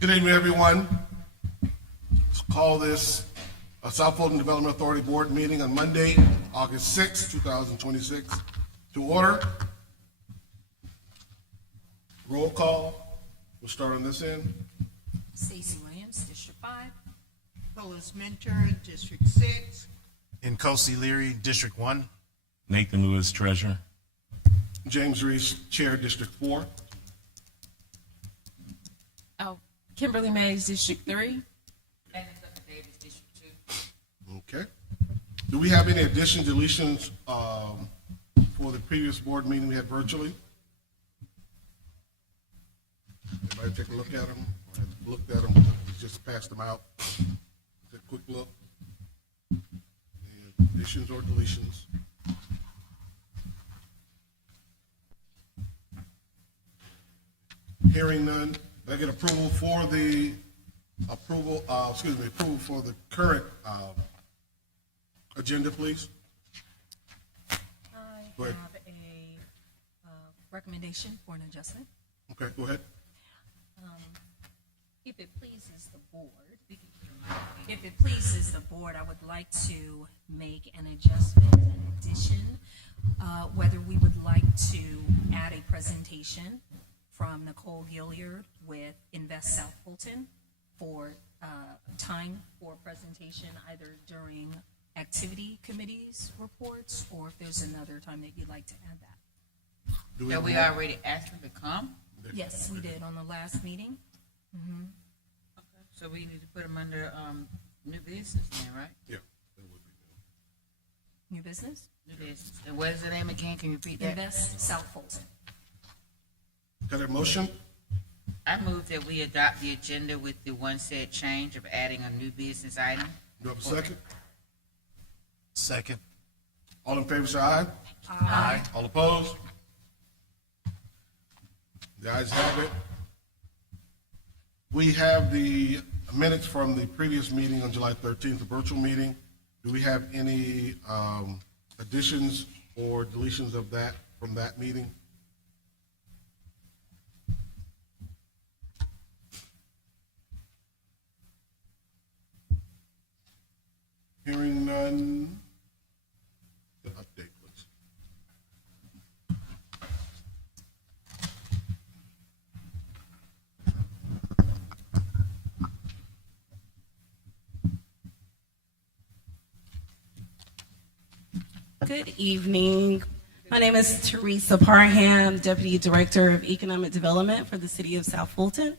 Good evening, everyone. Let's call this South Fulton Development Authority Board meeting on Monday, August 6, 2026 to order. Roll call. We'll start on this end. Stacey Williams, District 5. Phyllis Minter, District 6. Nkosi Leary, District 1. Nathan Lewis, Treasurer. James Reese, Chair, District 4. Oh, Kimberly Mays, District 3. And Davis, District 2. Okay. Do we have any additions, deletions for the previous board meeting we had virtually? Everybody take a look at them. I looked at them, just passed them out. Take a quick look. And additions or deletions? Hearing none. Did I get approval for the approval for the current agenda, please? I Go ahead. have a recommendation for an adjustment. Okay, go ahead. If it pleases the board, I would like to make an adjustment, an addition, whether we would like to add a presentation from Nicole Gilliard with Invest South Fulton for time for presentation either during activity committees reports or if there's another time that you'd like to add that. Do That have we more? already asked them to come? Yes, we did on the last meeting. Okay. So we need to put them under, new business then, right? Yeah. that would be New business? New business. And what is the name again? Can you repeat that? Invest South Fulton. good. Got a motion? I move that we adopt the agenda with the one said change of adding a new business item. Do I have a second? Second. All in favor, say aye. Aye. All opposed? The ayes have it. We have the minutes from the previous meeting on July 13th, the virtual meeting. Do we have any additions or deletions of that from that meeting? Hearing none. The update, please. Good evening. My name is Teresa Parham, Deputy Director of Economic Development for the City of South Fulton.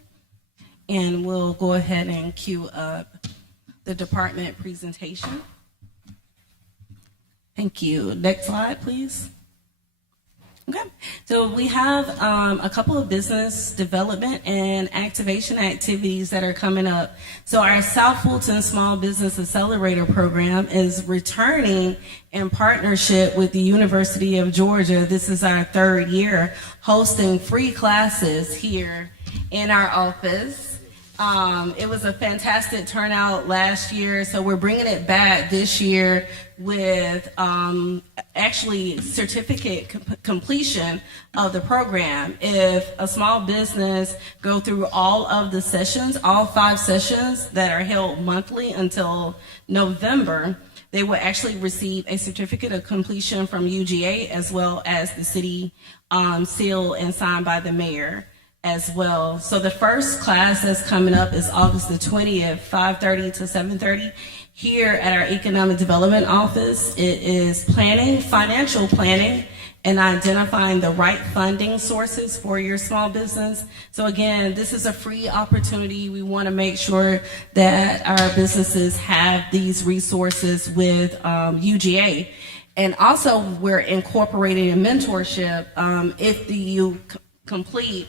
And we'll go ahead and cue up the department presentation. Thank you. Next slide, please. Okay, so we have a couple of business development and activation activities that are coming up. So our South Fulton Small Business Accelerator Program is returning in partnership with the University of Georgia. This is our third year hosting free classes here in our office. It was a fantastic turnout last year, so we're bringing it back this year with actually certificate completion of the program. If a small business go through all of the sessions, all 5 sessions that are held monthly until November, they will actually receive a certificate of completion from UGA as well as the city seal and signed by the mayor as well. So the first class that's coming up is August the 20th, 5:30 to 7:30 here at our Economic Development Office. It is financial planning, and identifying the right funding sources for your small business. So again, this is a free opportunity. We want to make sure that our businesses have these resources with UGA. And also we're incorporating a mentorship. If you complete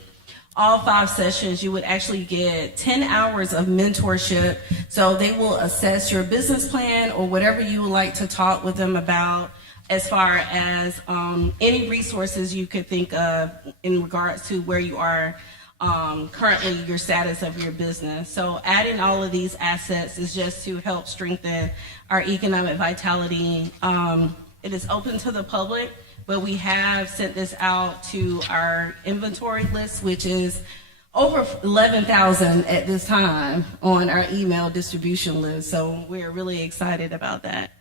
all 5 sessions, you would actually get 10 hours of mentorship. So they will assess your business plan or whatever you would like to talk with them about as far as any resources you could think of in regards to where you are currently, your status of your business. So adding all of these assets is just to help strengthen our economic vitality. It is open to the public, but we have sent this out to our inventory list, which is over 11,000 at this time on our email distribution list. So we're really excited about that.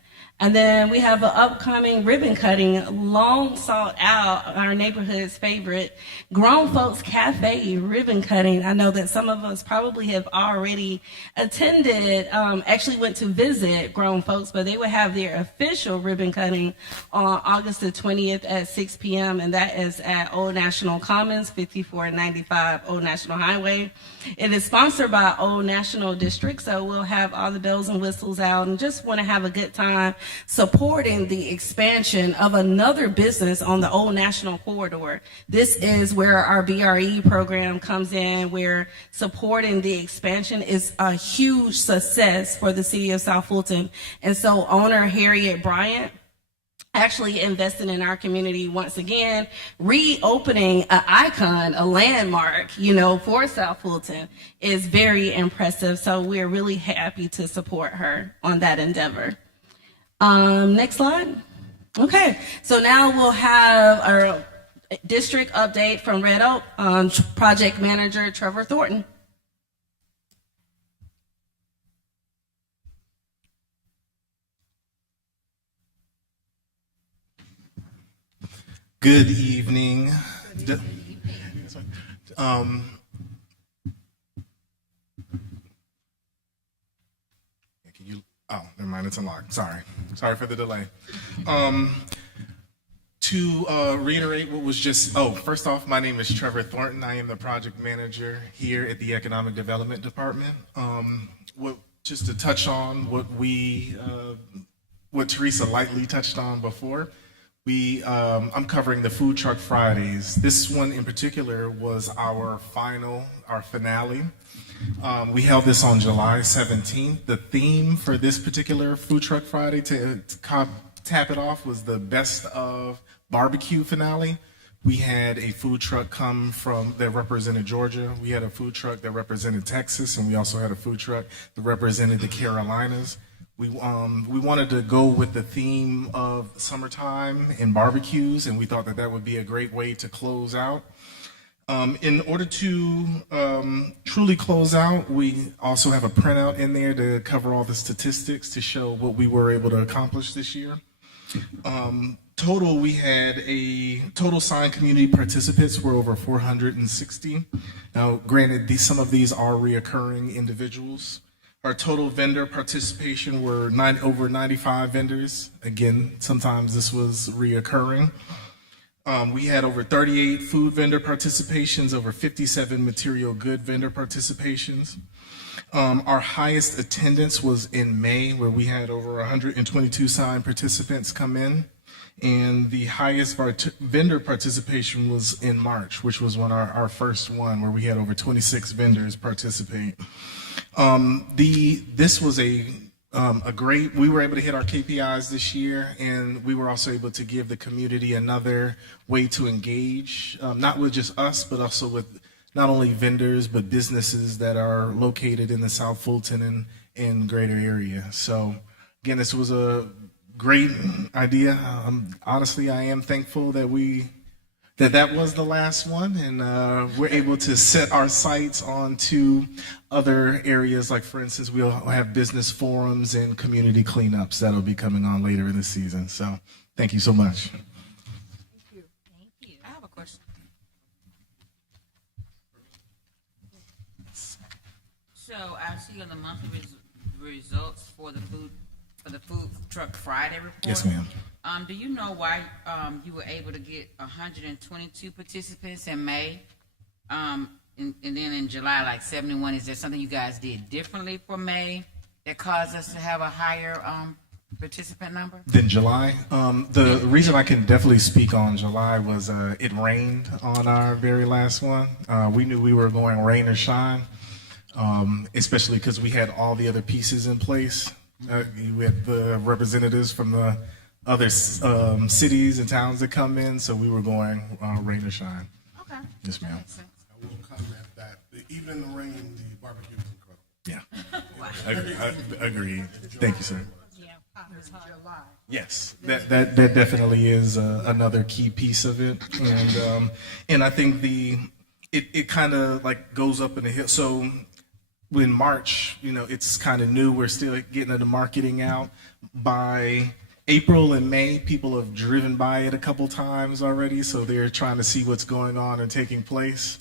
And then we have an upcoming ribbon cutting, long sought out, our neighborhood's favorite, Grown Folks Cafe ribbon cutting. I know that some of us probably have already attended, actually went to visit Grown Folks, but they will have their official ribbon cutting on August the 20th at 6 p.m. And that is at Old National Commons, 5495 Old National Highway. It is sponsored by Old National District, so we'll have all the bells and whistles out and just want to have a good time supporting the expansion of another business on the Old National Corridor. This is where our BRE program comes in, where supporting the expansion is a huge success for the city of South Fulton. And so owner Harriet Bryant actually investing in our community once again, reopening an icon, a landmark, for South Fulton is very impressive. So we're really happy to support her on that endeavor. Next slide. Okay, so now we'll have our district update from Red Oak, project manager Trevor Thornton. Good evening. Can you? Oh, never mind. It's unlocked. Sorry for the delay. To reiterate what was just. First off, my name is Trevor Thornton. I am the project manager here at the Economic Development Department. Just to touch on what Teresa lightly touched on before. I'm covering the Food Truck Fridays. This one in particular was our finale. We held this on July 17th. The theme for this particular Food Truck Friday to tap it off was the Best of Barbecue finale. We had a food truck come that represented Georgia. We had a food truck that represented Texas, and we also had a food truck that represented the Carolinas. We wanted to go with the theme of summertime and barbecues, and we thought that would be a great way to close out. In order to truly close out, we also have a printout in there to cover all the statistics to show what we were able to accomplish this year. Total, we had total signed community participants were over 460. Now, granted, some of these are reoccurring individuals. Our total vendor participation were over 95 vendors. Again, sometimes this was reoccurring. We had over 38 food vendor participations, over 57 material good vendor participations. Our highest attendance was in May, where we had over 122 signed participants come in. And the highest vendor participation was in March, which was our first one, where we had over 26 vendors participate. This was a great, we were able to hit our KPIs this year, and we were also able to give the community another way to engage, not with just us, but also with not only vendors, but businesses that are located in the South Fulton and greater area. So again, this was a great idea. Honestly, I am thankful that that was the last one, and we're able to set our sights onto other areas. Like, for instance, we'll have business forums and community cleanups that'll be coming on later in the season. So thank you so much. Thank you. I have a question. So I see on the monthly results for the food truck Friday report. Yes, ma'am. Do you know why you were able to get 122 participants in May, and then in July like 71? Is there something you guys did differently for May that caused us to have a higher participant number? Then July. The reason I can definitely speak on July was it rained on our very last one. We knew we were going rain or shine, especially because we had all the other pieces in place. We had the representatives from the other cities and towns that come in, so we were going rain or shine. Okay. Yes, ma'am. I will comment that even in the rain, the barbecue was incredible. Yeah. Agreed. Thank you, sir. Yeah. July. Yes, that definitely is another key piece of it, and I think it kind of like goes up in the hill. So in March, it's kind of new. We're still getting the marketing out. By April and May, people have driven by it a couple times already, so they're trying to see what's going on and taking place.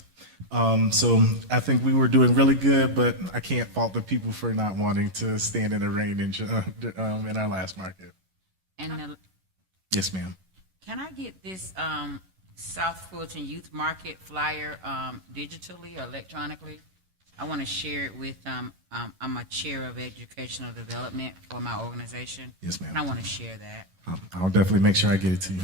So I think we were doing really good, but I can't fault the people for not wanting to stand in the rain in our last market. And Yes, ma'am. can I get this South Fulton Youth Market flyer digitally or electronically? I want to share it with, I'm a chair of educational development for my organization. Yes, ma'am. And I want to share that. I'll definitely make sure I get it to you.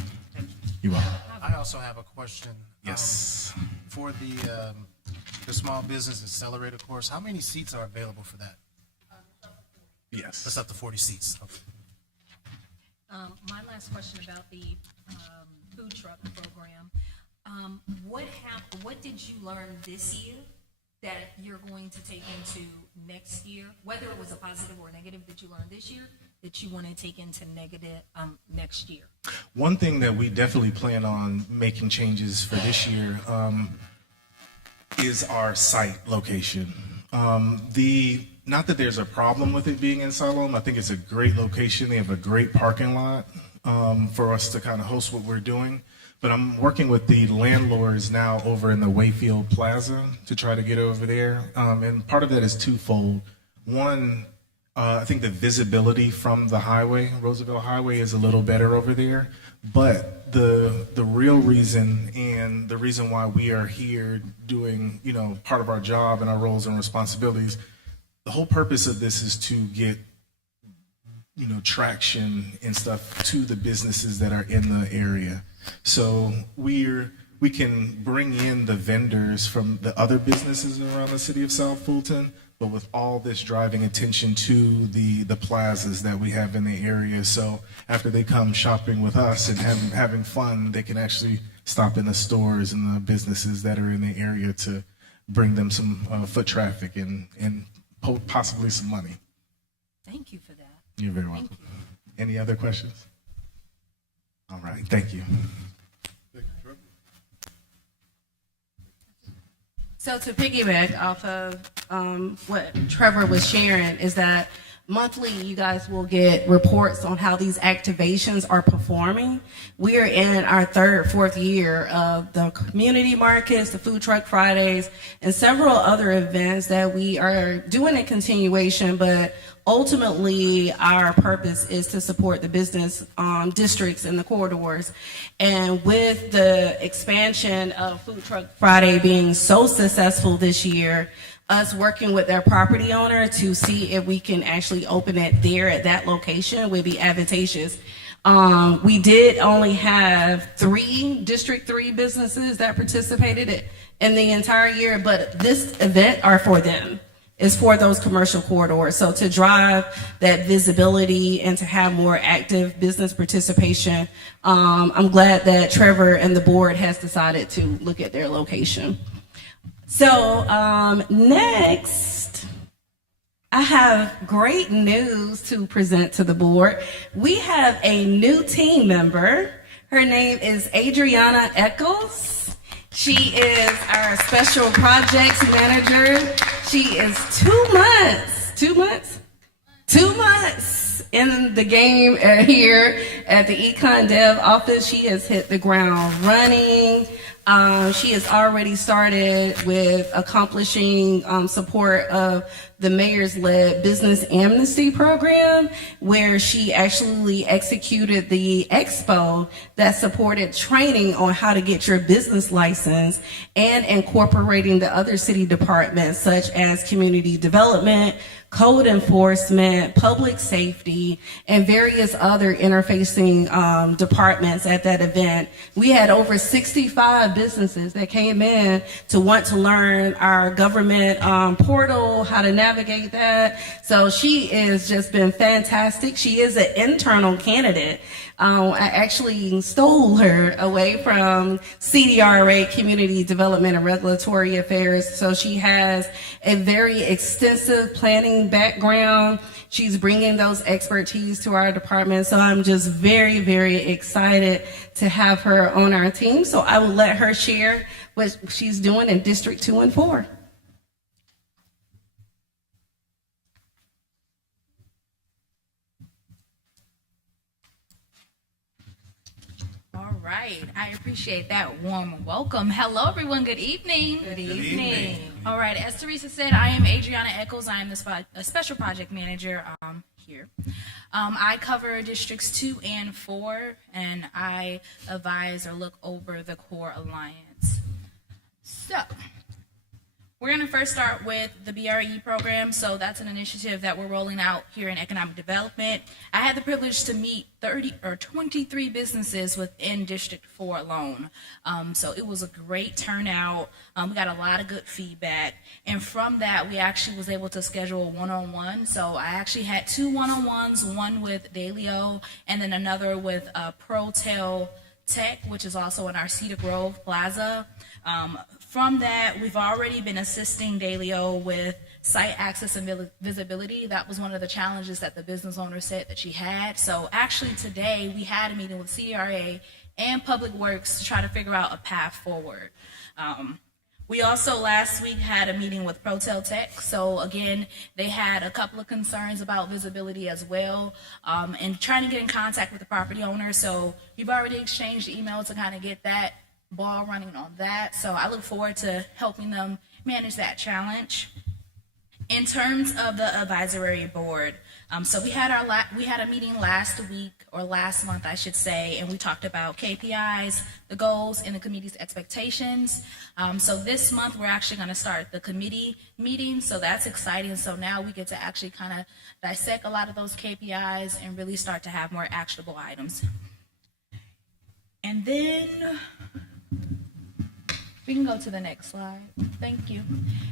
You are. I also have a question. Yes. For the Small Business Accelerator course, how many seats are available for that? Yes. That's up to 40 seats. Okay. My last question about the food truck program. What did you learn this year that you're going to take into next year? Whether it was a positive or negative that you learned this year, that you want to take into negative next year? One thing that we definitely plan on making changes for this year is our site location. Not that there's a problem with it being in Siloam. I think it's a great location. They have a great parking lot for us to kind of host what we're doing. But I'm working with the landlords now over in the Wayfield Plaza to try to get over there. And part of that is twofold. One, I think the visibility from the highway, Roosevelt Highway, is a little better over there. But the real reason and the reason why we are here doing, part of our job and our roles and responsibilities, the whole purpose of this is to get, traction and stuff to the businesses that are in the area. So we can bring in the vendors from the other businesses around the city of South Fulton, but with all this driving attention to the plazas that we have in the area. So after they come shopping with us and having fun, they can actually stop in the stores and the businesses that are in the area to bring them some foot traffic and possibly some money. Thank you for that. You're very welcome. Any other questions? All right, thank you. So to piggyback off of what Trevor was sharing is that monthly you guys will get reports on how these activations are performing. We are in our fourth year of the community markets, the food truck Fridays, and several other events that we are doing in continuation, but ultimately our purpose is to support the business districts in the corridors. And with the expansion of Food Truck Friday being so successful this year, us working with their property owner to see if we can actually open it there at that location would be advantageous. We did only have 3 District 3 businesses that participated in the entire year, but this event are for them. It's for those commercial corridors. So to drive that visibility and to have more active business participation, I'm glad that Trevor and the board has decided to look at their location. So next, I have great news to present to the board. We have a new team member. Her name is Adriana Eccles. She is our special projects manager. She is 2 months in the game here at the Econ Dev office. She has hit the ground running. She has already started with accomplishing support of the mayor's-led business amnesty program, where she actually executed the expo that supported training on how to get your business license and incorporating the other city departments such as community development, code enforcement, public safety, and various other interfacing departments at that event. We had over 65 businesses that came in to want to learn our government portal, how to navigate that. So she has just been fantastic. She is an internal candidate. I actually stole her away from CDRA, Community Development and Regulatory Affairs. So she has a very extensive planning background. She's bringing those expertise to our department. So I'm just very, very excited to have her on our team. So I will let her share what she's doing in District 2 and 4. All right, I appreciate that warm welcome. Hello, everyone. Good evening. Good evening. All right, as Teresa said, I am Adriana Eccles. I am a special project manager here. I cover districts 2 and 4, and I advise or look over the Core Alliance. So, we're going to first start with the BRE program. So that's an initiative that we're rolling out here in economic development. I had the privilege to meet 23 businesses within District 4 alone. So it was a great turnout. We got a lot of good feedback. And from that, we actually was able to schedule a one-on-one. So I actually had 2 one-on-ones, one with Dalio and then another with ProTel Tech, which is also in our Cedar Grove Plaza. From that, we've already been assisting Dalio with site access and visibility. That was one of the challenges that the business owner said that she had. So actually today, we had a meeting with CRA and Public Works to try to figure out a path forward. We also last week had a meeting with ProTel Tech. So again, they had a couple of concerns about visibility as well, and trying to get in contact with the property owner. So you've already exchanged emails to kind of get that ball running on that. So I look forward to helping them manage that challenge. In terms of the advisory board, so we had a meeting last week, or last month I should say, and we talked about KPIs, the goals, and the committee's expectations. So this month we're actually going to start the committee meeting, so that's exciting. So now we get to actually kind of dissect a lot of those KPIs and really start to have more actionable items. And then we can go to the next slide. Thank you.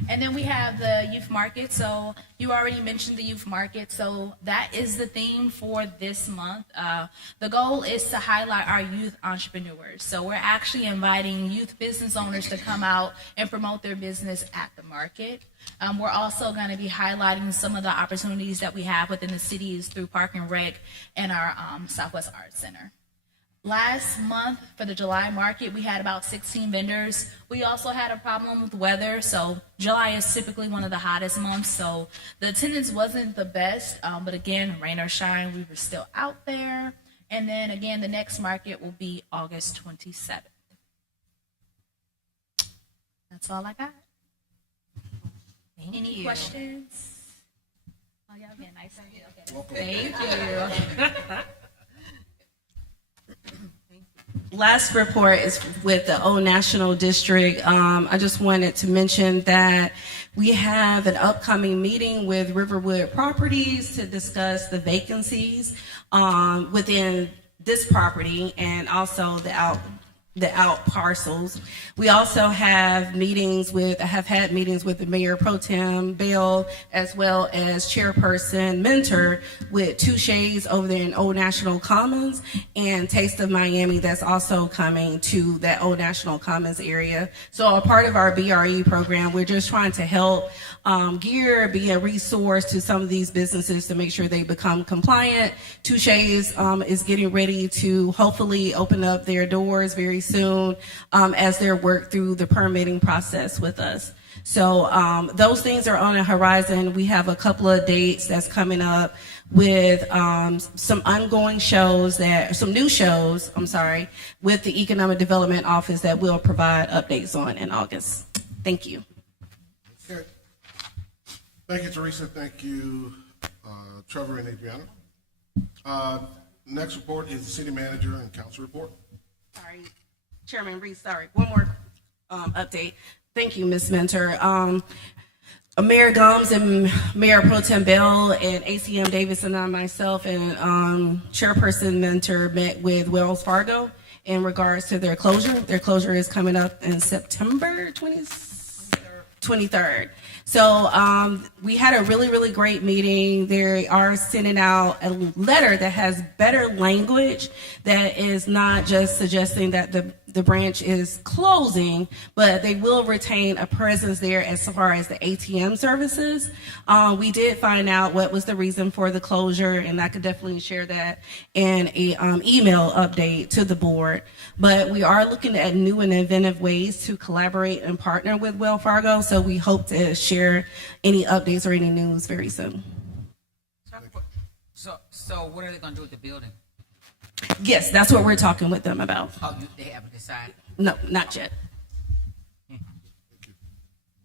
And then we have the youth market. So you already mentioned the youth market. So that is the theme for this month. The goal is to highlight our youth entrepreneurs. So we're actually inviting youth business owners to come out and promote their business at the market. We're also going to be highlighting some of the opportunities that we have within the cities through Park and Rec and our Southwest Arts Center. Last month for the July market, we had about 16 vendors. We also had a problem with weather, so July is typically one of the hottest months, so the attendance wasn't the best, but again, rain or shine, we were still out there. And then again, the next market will be August 27th. That's all I got. Any questions? Oh, y'all getting nice and okay. Thank you. Last report is with the Old National District. I just wanted to mention that we have an upcoming meeting with Riverwood Properties to discuss the vacancies within this property and also the out parcels. We also have had meetings with the Mayor Pro Tem Bell, as well as Chairperson Mentor, with Two Shades over there in Old National Commons, and Taste of Miami that's also coming to that Old National Commons area. So a part of our BRE program, we're just trying to help be a resource to some of these businesses to make sure they become compliant. Two Shades is getting ready to hopefully open up their doors very soon as they work through the permitting process with us. So those things are on the horizon. We have a couple of dates that's coming up with some ongoing shows some new shows, with the Economic Development Office that we'll provide updates on in August. Thank you. Okay. Thank you, Teresa. Thank you, Trevor and Adriana. Next report is the city manager and council report. Sorry, Chairman Reese, one more update. Thank you, Ms. Mentor. Mayor Gomes and Mayor Pro Tem Bell and ACM Davis and myself and Chairperson Mentor met with Wells Fargo in regards to their closure. Their closure is coming up in September 23rd. So we had a really, really great meeting. They are sending out a letter that has better language that is not just suggesting that the branch is closing, but they will retain a presence there as far as the ATM services. We did find out what was the reason for the closure, and I could definitely share that in a email update to the board. But we are looking at new and inventive ways to collaborate and partner with Wells Fargo, so we hope to share any updates or any news very soon. So what are they gonna do with the building? Yes, that's what we're talking with them about. Oh, they haven't decided. No, not yet.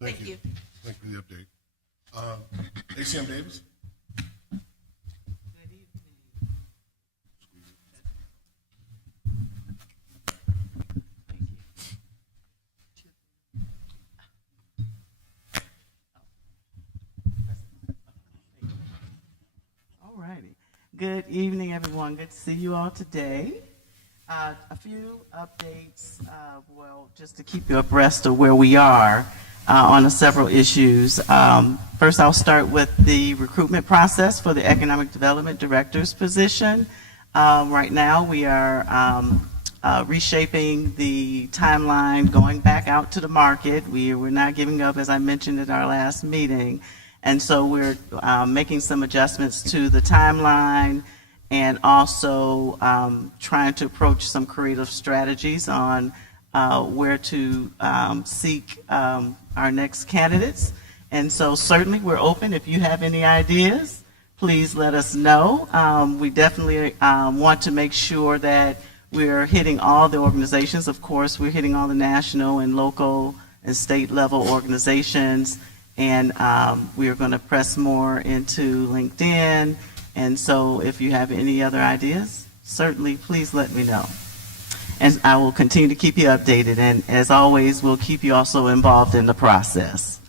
Thank you. Thank you for the update. ACM Davis? All righty. Good evening, everyone. Good to see you all today. A few updates, just to keep you abreast of where we are on the several issues. First, I'll start with the recruitment process for the Economic Development Director's position. Right now, we are reshaping the timeline, going back out to the market. We're not giving up, as I mentioned at our last meeting. And so we're making some adjustments to the timeline and also trying to approach some creative strategies on where to seek our next candidates. And so certainly we're open. If you have any ideas, please let us know. We definitely want to make sure that we're hitting all the organizations. Of course, we're hitting all the national and local and state level organizations. And we are going to press more into LinkedIn. And so if you have any other ideas, certainly please let me know. And I will continue to keep you updated. And as always, we'll keep you also involved in the process.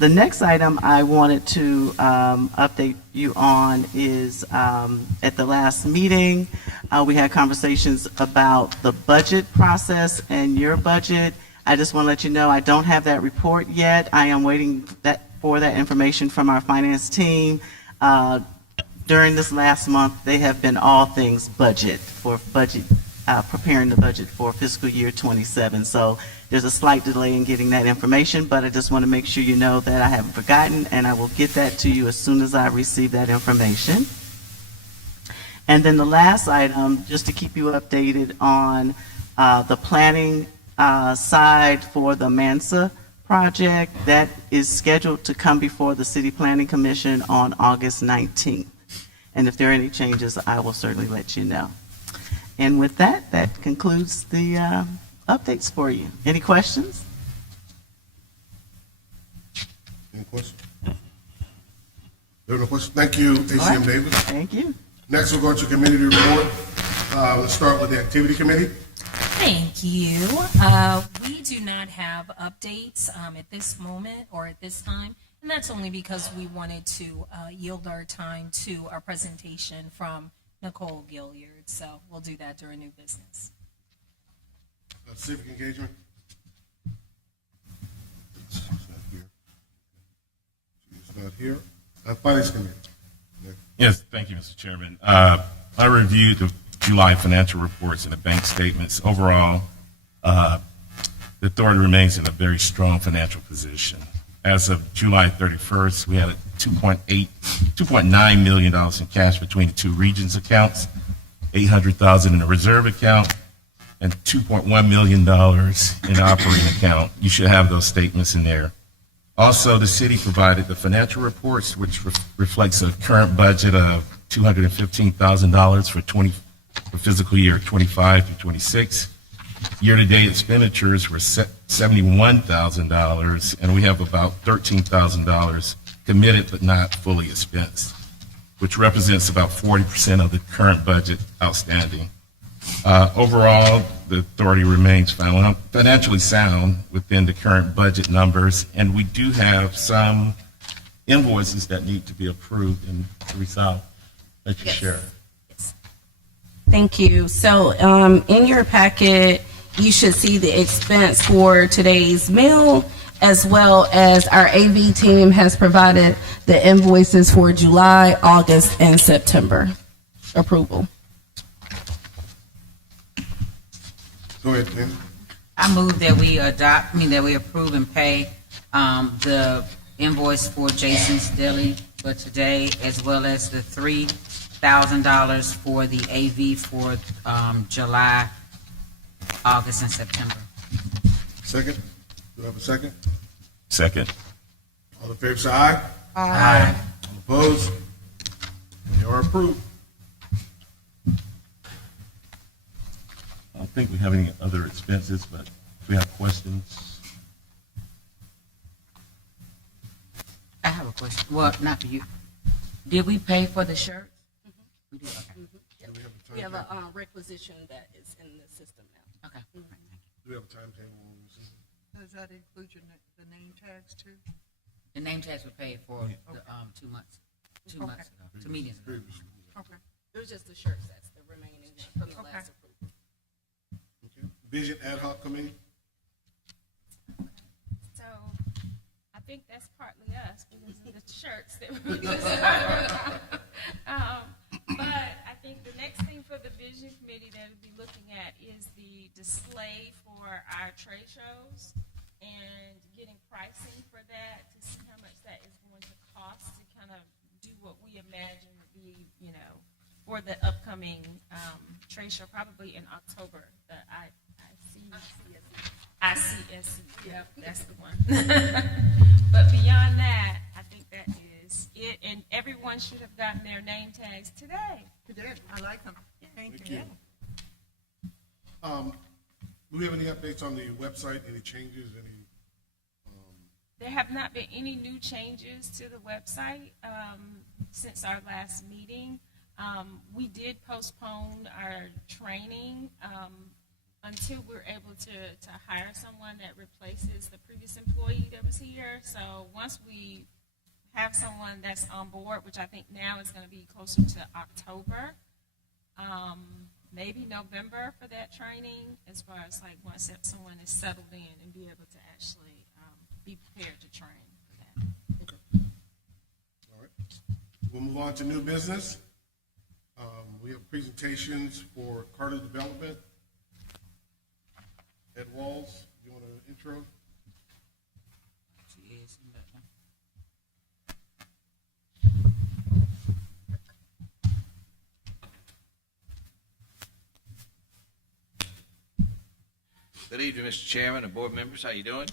The next item I wanted to update you on is at the last meeting, we had conversations about the budget process and your budget. I just want to let you know I don't have that report yet. I am waiting for that information from our finance team. During this last month, they have been all things budget, preparing the budget for fiscal year 27. So there's a slight delay in getting that information, but I just want to make sure you know that I haven't forgotten, and I will get that to you as soon as I receive that information. And then the last item, just to keep you updated on the planning side for the Mansa project, that is scheduled to come before the City Planning Commission on August 19th. And if there are any changes, I will certainly let you know. And with that, that concludes the updates for you. Any questions? Any questions? There are no questions. Thank you, ACM Davis. Thank you. Next, we'll go to committee report. Let's start with the activity committee. Thank you. We do not have updates at this moment or at this time, and that's only because we wanted to yield our time to our presentation from Nicole Gilliard, so we'll do that during new business. Civic engagement. It's not here. It's not here. Finance committee. Yes, thank you, Mr. Chairman. I reviewed the July financial reports and the bank statements. Overall, the authority remains in a very strong financial position. As of July 31st, we had $2.9 million in cash between the two regions accounts, $800,000 in the reserve account, and $2.1 million in the operating account. You should have those statements in there. Also, the city provided the financial reports, which reflects a current budget of $215,000 for fiscal year 25 through 26. Year-to-date expenditures were $71,000, and we have about $13,000 committed but not fully expensed, which represents about 40% of the current budget outstanding. Overall, the authority remains financially sound within the current budget numbers, and we do have some invoices that need to be approved and resolved. Let you share. Thank you. So in your packet, you should see the expense for today's meal, as well as our AV team has provided the invoices for July, August, and September approval. So Go ahead, Nancy. I move that we that we approve and pay the invoice for Jason's Deli for today, as well as the $3,000 for the AV for July, August, and September. Second? Do I have a second? Second. All in favor, say aye. Aye. All opposed? They are approved. I don't think we have any other expenses, but if we have questions. I have a question. Well, not for you. Did we pay for the shirts? We did, okay. We have a requisition that is in the system now. Okay. Do we have a timetable when we see? Does that include the name tags too? The name tags were paid for the 2 months, 2 months ago, 2 meetings ago. Okay. It was just the shirts that's the remaining from the last approval. Okay. Vision Ad Hoc Committee? So I think that's partly us because of the shirts that we're but I think the next thing for the vision committee that we'll be looking at is the display for our trade shows and getting pricing for that to see how much that is going to cost to kind of do what we imagine to be, for the upcoming trade show, probably in October. The ICSC. Yep, that's the one. But beyond that, I think that is it, and everyone should have gotten their name tags today. Today, I like them. Thank you. Do we have any updates on the website, any changes, There have not been any new changes to the website since our last meeting. We did postpone our training until we're able to hire someone that replaces the previous employee that was here. So once we have someone that's on board, which I think now is going to be closer to October, maybe November for that training, as far as like once someone is settled in and be able to actually be prepared to train for that. Okay. All right. We'll move on to new business. We have presentations for Carter Development. Ed Walls, you want an intro? She is in that one. Good evening, Mr. Chairman and board members. How you doing?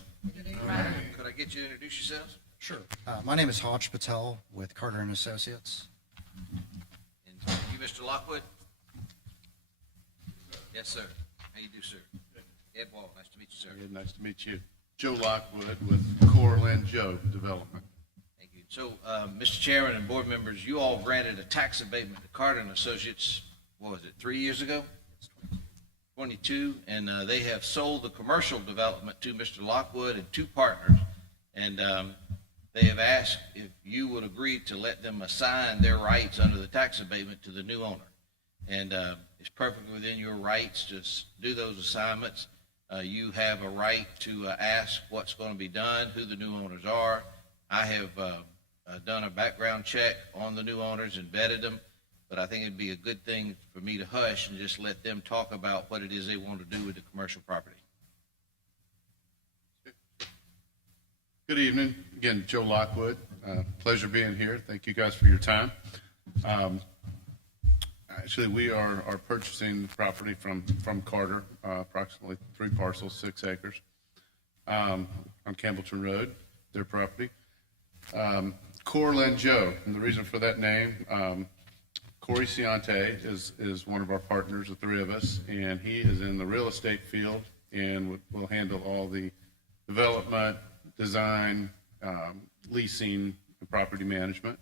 Could I get you to introduce yourselves? Sure. My name is Hodge Patel with Carter and Associates. And you, Mr. Lockwood? Yes, sir. How you do, sir? Ed Wall, nice to meet you, sir. Nice to meet you. Joe Lockwood with Coreland Joe Development. Thank you. So, Mr. Chairman and board members, you all granted a tax abatement to Carter and Associates, what was it, 3 years ago? 22, and they have sold the commercial development to Mr. Lockwood and 2 partners, and they have asked if you would agree to let them assign their rights under the tax abatement to the new owner. And it's perfectly within your rights to do those assignments. You have a right to ask what's going to be done, who the new owners are. I have done a background check on the new owners and vetted them. But I think it'd be a good thing for me to hush and just let them talk about what it is they want to do with the commercial property. Good evening. Again, Joe Lockwood. Pleasure being here. Thank you guys for your time. Actually, we are purchasing the property from Carter, approximately 3 parcels, 6 acres, on Campbellton Road, their property. Coreland Joe, and the reason for that name, Corey Ciante is one of our partners, the 3 of us, and he is in the real estate field and will handle all the design, leasing, and property management.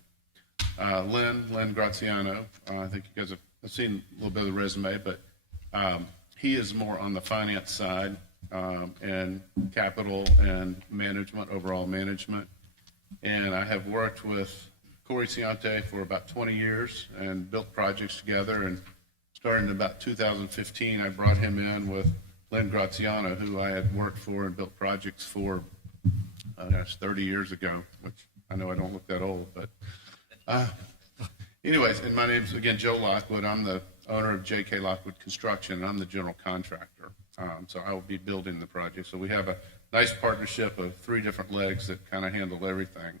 Len Graziano, I think you guys have seen a little bit of the resume, but he is more on the finance side and capital and management, overall management. And I have worked with Corey Ciante for about 20 years and built projects together. And starting in about 2015, I brought him in with Len Graziano, who I had worked for and built projects for, 30 years ago, which I know I don't look that old, but anyways, and my name's, again, Joe Lockwood. I'm the owner of J.K. Lockwood Construction, and I'm the general contractor. So I will be building the project. So we have a nice partnership of 3 different legs that kind of handle everything.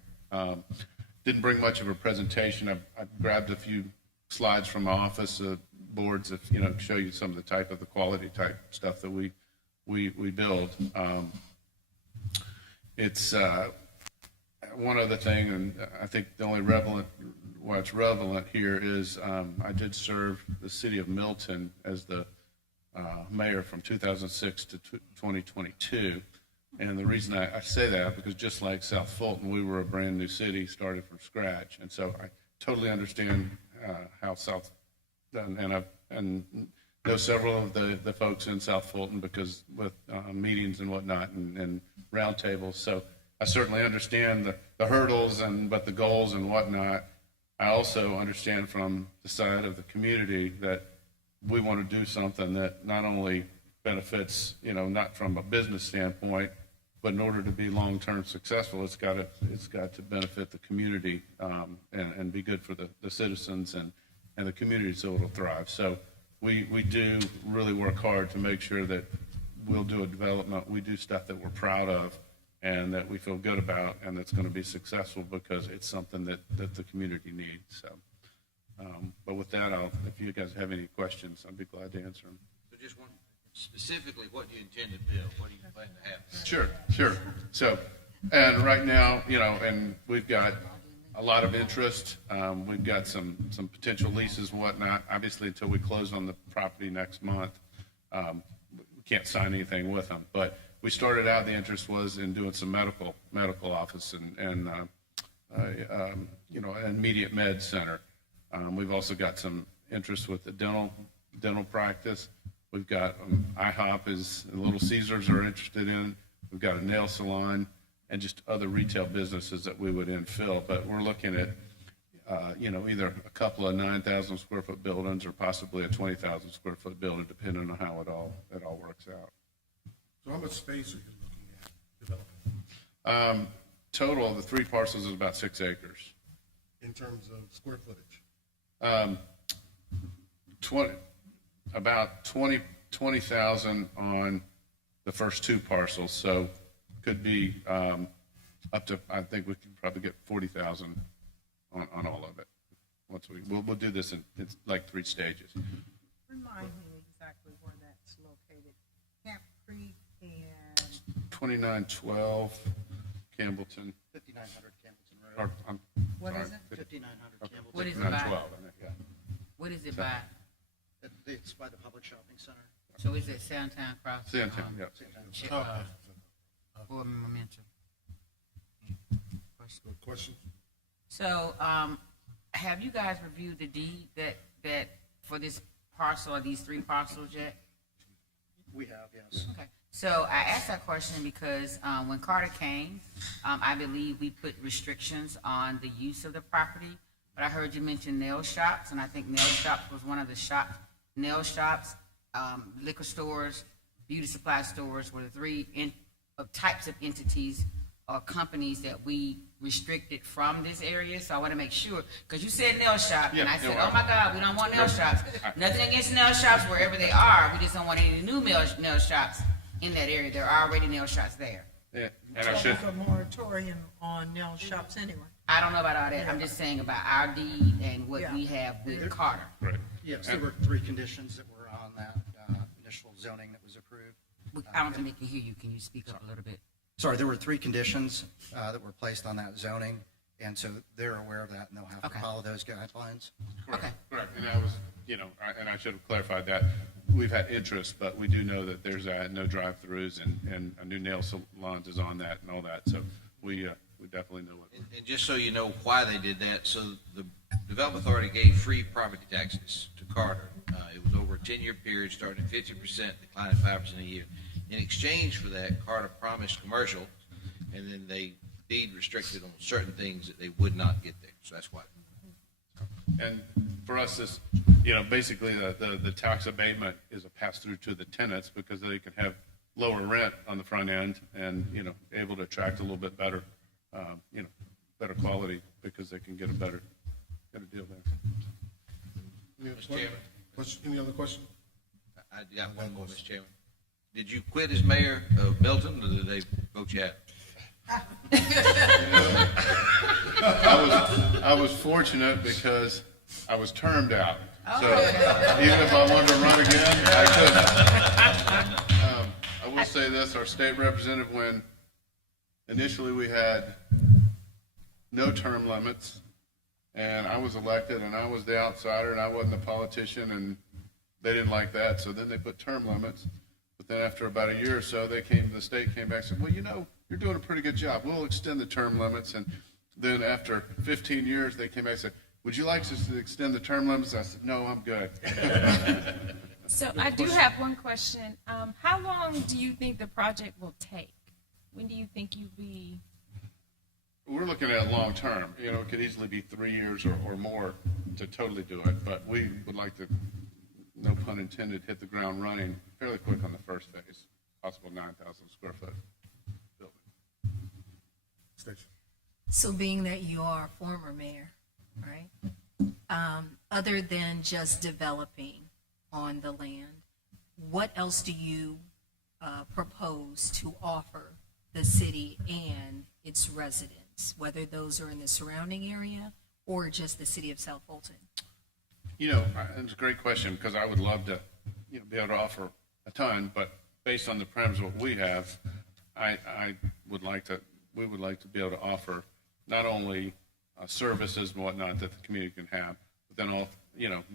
Didn't bring much of a presentation. I grabbed a few slides from my office, boards, if, show you some of the quality type stuff that we build. It's one other thing, and I think the only what's relevant here is I did serve the city of Milton as the mayor from 2006 to 2022. And the reason I say that, because just like South Fulton, we were a brand new city, started from scratch. And so I totally understand how and know several of the folks in South Fulton because with meetings and whatnot and roundtables. So I certainly understand the hurdles but the goals and whatnot. I also understand from the side of the community that we want to do something that not only benefits, not from a business standpoint, but in order to be long-term successful, it's got to benefit the community and be good for the citizens and the community so it'll thrive. So we do really work hard to make sure that we'll do a development, we do stuff that we're proud of and that we feel good about and that's going to be successful because it's something that the community needs. So, but with that, if you guys have any questions, I'd be glad to answer them. So just one, specifically, what do you intend to build? What do you plan to have? Sure. So, and right now, and we've got a lot of interest. We've got some potential leases and whatnot. Obviously, until we close on the property next month, we can't sign anything with them. But we started out, the interest was in doing some medical office and an immediate med center. We've also got some interest with the dental practice. We've got IHOP and Little Caesars are interested in. We've got a nail salon and just other retail businesses that we would infill. But we're looking at, either a couple of 9,000 square foot buildings or possibly a 20,000 square foot building, depending on how it all works out. So how much space are you looking at developing? Total of the 3 parcels is about 6 acres. In terms of square footage? About 20,000 on the first 2 parcels, so could be up to, I think we can probably get 40,000 on all of it. We'll do this in it's like 3 stages. Remind me exactly where that's located. Camp Creek and 2912 Campbellton. 5900 Campbellton Road. what is it? 5900 Campbellton. What is it by? 912, I think, yeah. What is it by? It's by the public shopping center. So is it Soundtown Cross? Soundtown, yeah. Board Member Mitchell. Question? So, have you guys reviewed the deed that for this parcel or these 3 parcels yet? We have, yes. Okay. So I asked that question because when Carter came, I believe we put restrictions on the use of the property. But I heard you mention nail shops, and I think nail shops was one of the nail shops, liquor stores, beauty supply stores were the 3 types of entities or companies that we restricted from this area. So I want to make sure, because you said nail shop, and I said, oh my God, we don't want nail shops. Nothing against nail shops wherever they are. We just don't want any new nail shops in that area. There are already nail shops there. Yeah, and I should. A moratorium on nail shops anyway. I don't know about all that. I'm just saying about our deed and what we have with Carter. Right. Yes, there were 3 conditions that were on that initial zoning that was approved. I don't think they can hear you. Can you speak up a little bit? Sorry, there were 3 conditions that were placed on that zoning, and so they're aware of that, and they'll have to follow those guidelines. Okay. Correct, and that was, and I should have clarified that. We've had interest, but we do know that there's no drive-throughs and a new nail salons is on that and all that, so we definitely know it. And just so you know why they did that, so the Development Authority gave free property taxes to Carter. It was over a 10-year period, starting at 50%, declining 5% a year. In exchange for that, Carter promised commercial, and then they deed restricted on certain things that they would not get there. So that's why. And for us, this, basically the tax abatement is a pass-through to the tenants because they can have lower rent on the front end and, able to attract a little bit better, better quality because they can get a better deal there. Any other question? I got one more, Mr. Chairman. did you quit as mayor of Milton, or did they vote you out? I was fortunate because I was termed out. So even if I wanted to run again, I couldn't. I will say this, our state representative, when initially we had no term limits, and I was elected, and I was the outsider, and I wasn't the politician, and they didn't like that, so then they put term limits. But then after about a year or so, the state came back and said, well, you're doing a pretty good job. We'll extend the term limits. And then after 15 years, they came back and said, would you like us to extend the term limits? I said, no, I'm good. So I do have one question. How long do you think the project will take? When do you think you'll be? We're looking at long term. It could easily be 3 years or more to totally do it. But we would like to, no pun intended, hit the ground running fairly quick on the first phase, possible 9,000 square foot building. Station. So being that you are a former mayor, right? Other than just developing on the land, what else do you propose to offer the city and its residents, whether those are in the surrounding area or just the city of South Fulton? It's a great question because I would love to, be able to offer a ton, but based on the parameters of what we have, we would like to be able to offer not only services and whatnot that the community can have, but then all,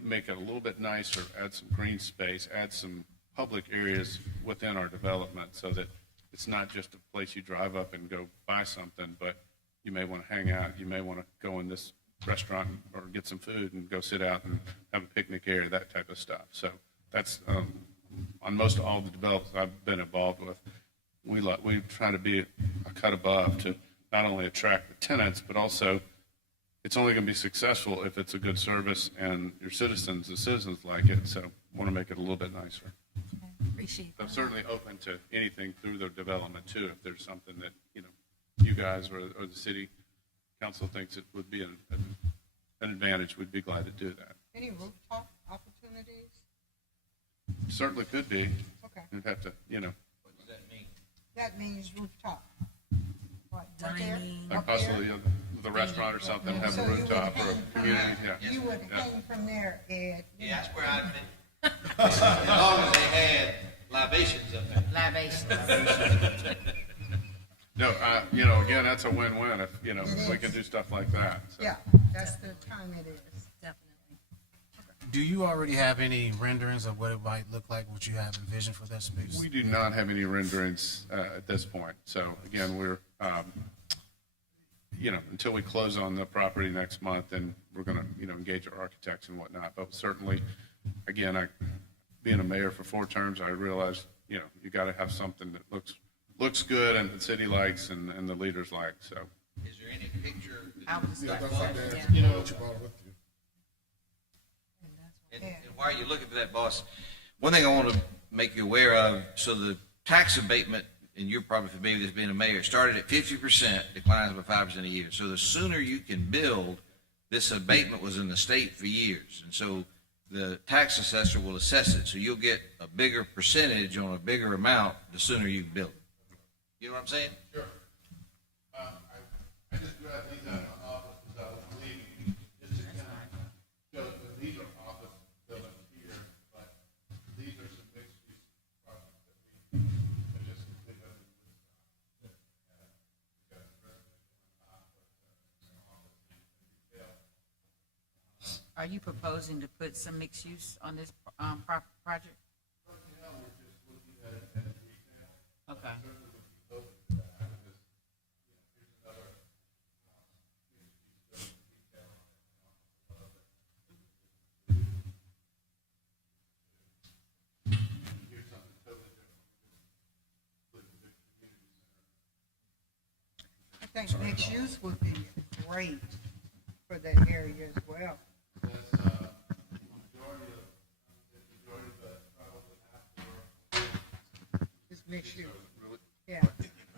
make it a little bit nicer, add some green space, add some public areas within our development so that it's not just a place you drive up and go buy something, but you may want to hang out. You may want to go in this restaurant or get some food and go sit out and have a picnic area, that type of stuff. So that's on most all the developments I've been involved with. We try to be a cut above to not only attract the tenants, but also it's only going to be successful if it's a good service and the citizens like it. So want to make it a little bit nicer. Appreciate I'm that. certainly open to anything through the development too. If there's something that you guys or the city council thinks it would be an advantage, we'd be glad to do that. Any rooftop opportunities? Certainly could be. Okay. You'd have to, What does that mean? That means rooftop. What, right there? Dining. like Up there? possibly the restaurant or something, have So a you would rooftop or hang a from community. there- Yeah. You would Yeah. hang from there, Ed. Yeah, that's where I've been. As long as they had libations up there. Libations. No, again, that's a win-win if, It we is. can do stuff like that. So. Yeah, that's the time it is. Definitely. Do you already have any renderings of what it might look like, what you have envisioned for that space? We do not have any renderings at this point. So again, we're, until we close on the property next month, then we're going to, engage our architects and whatnot. But certainly, again, being a mayor for 4 terms, I realize, you got to have something that looks good and the city likes and the leaders like. So Is there any picture? I was Yeah, like, that's like that. Yeah. What you brought with you. And while you're looking for that, boss, one thing I want to make you aware of, so the tax abatement, and you're probably familiar with this being a mayor, started at 50%, declines by 5% a year. So the sooner you can build, this abatement was in the state for years. And so the tax assessor will assess it. So you'll get a bigger percentage on a bigger amount the sooner you build. You know what I'm saying? Sure. I just grabbed these out of my office as I was leaving, just to kind of show that these are office buildings here, but these are some mixed-use projects that we just completed. are you proposing to put some mixed use on this project? Okay. I think mixed use would be great for that area as well. It's mixed use. Yeah.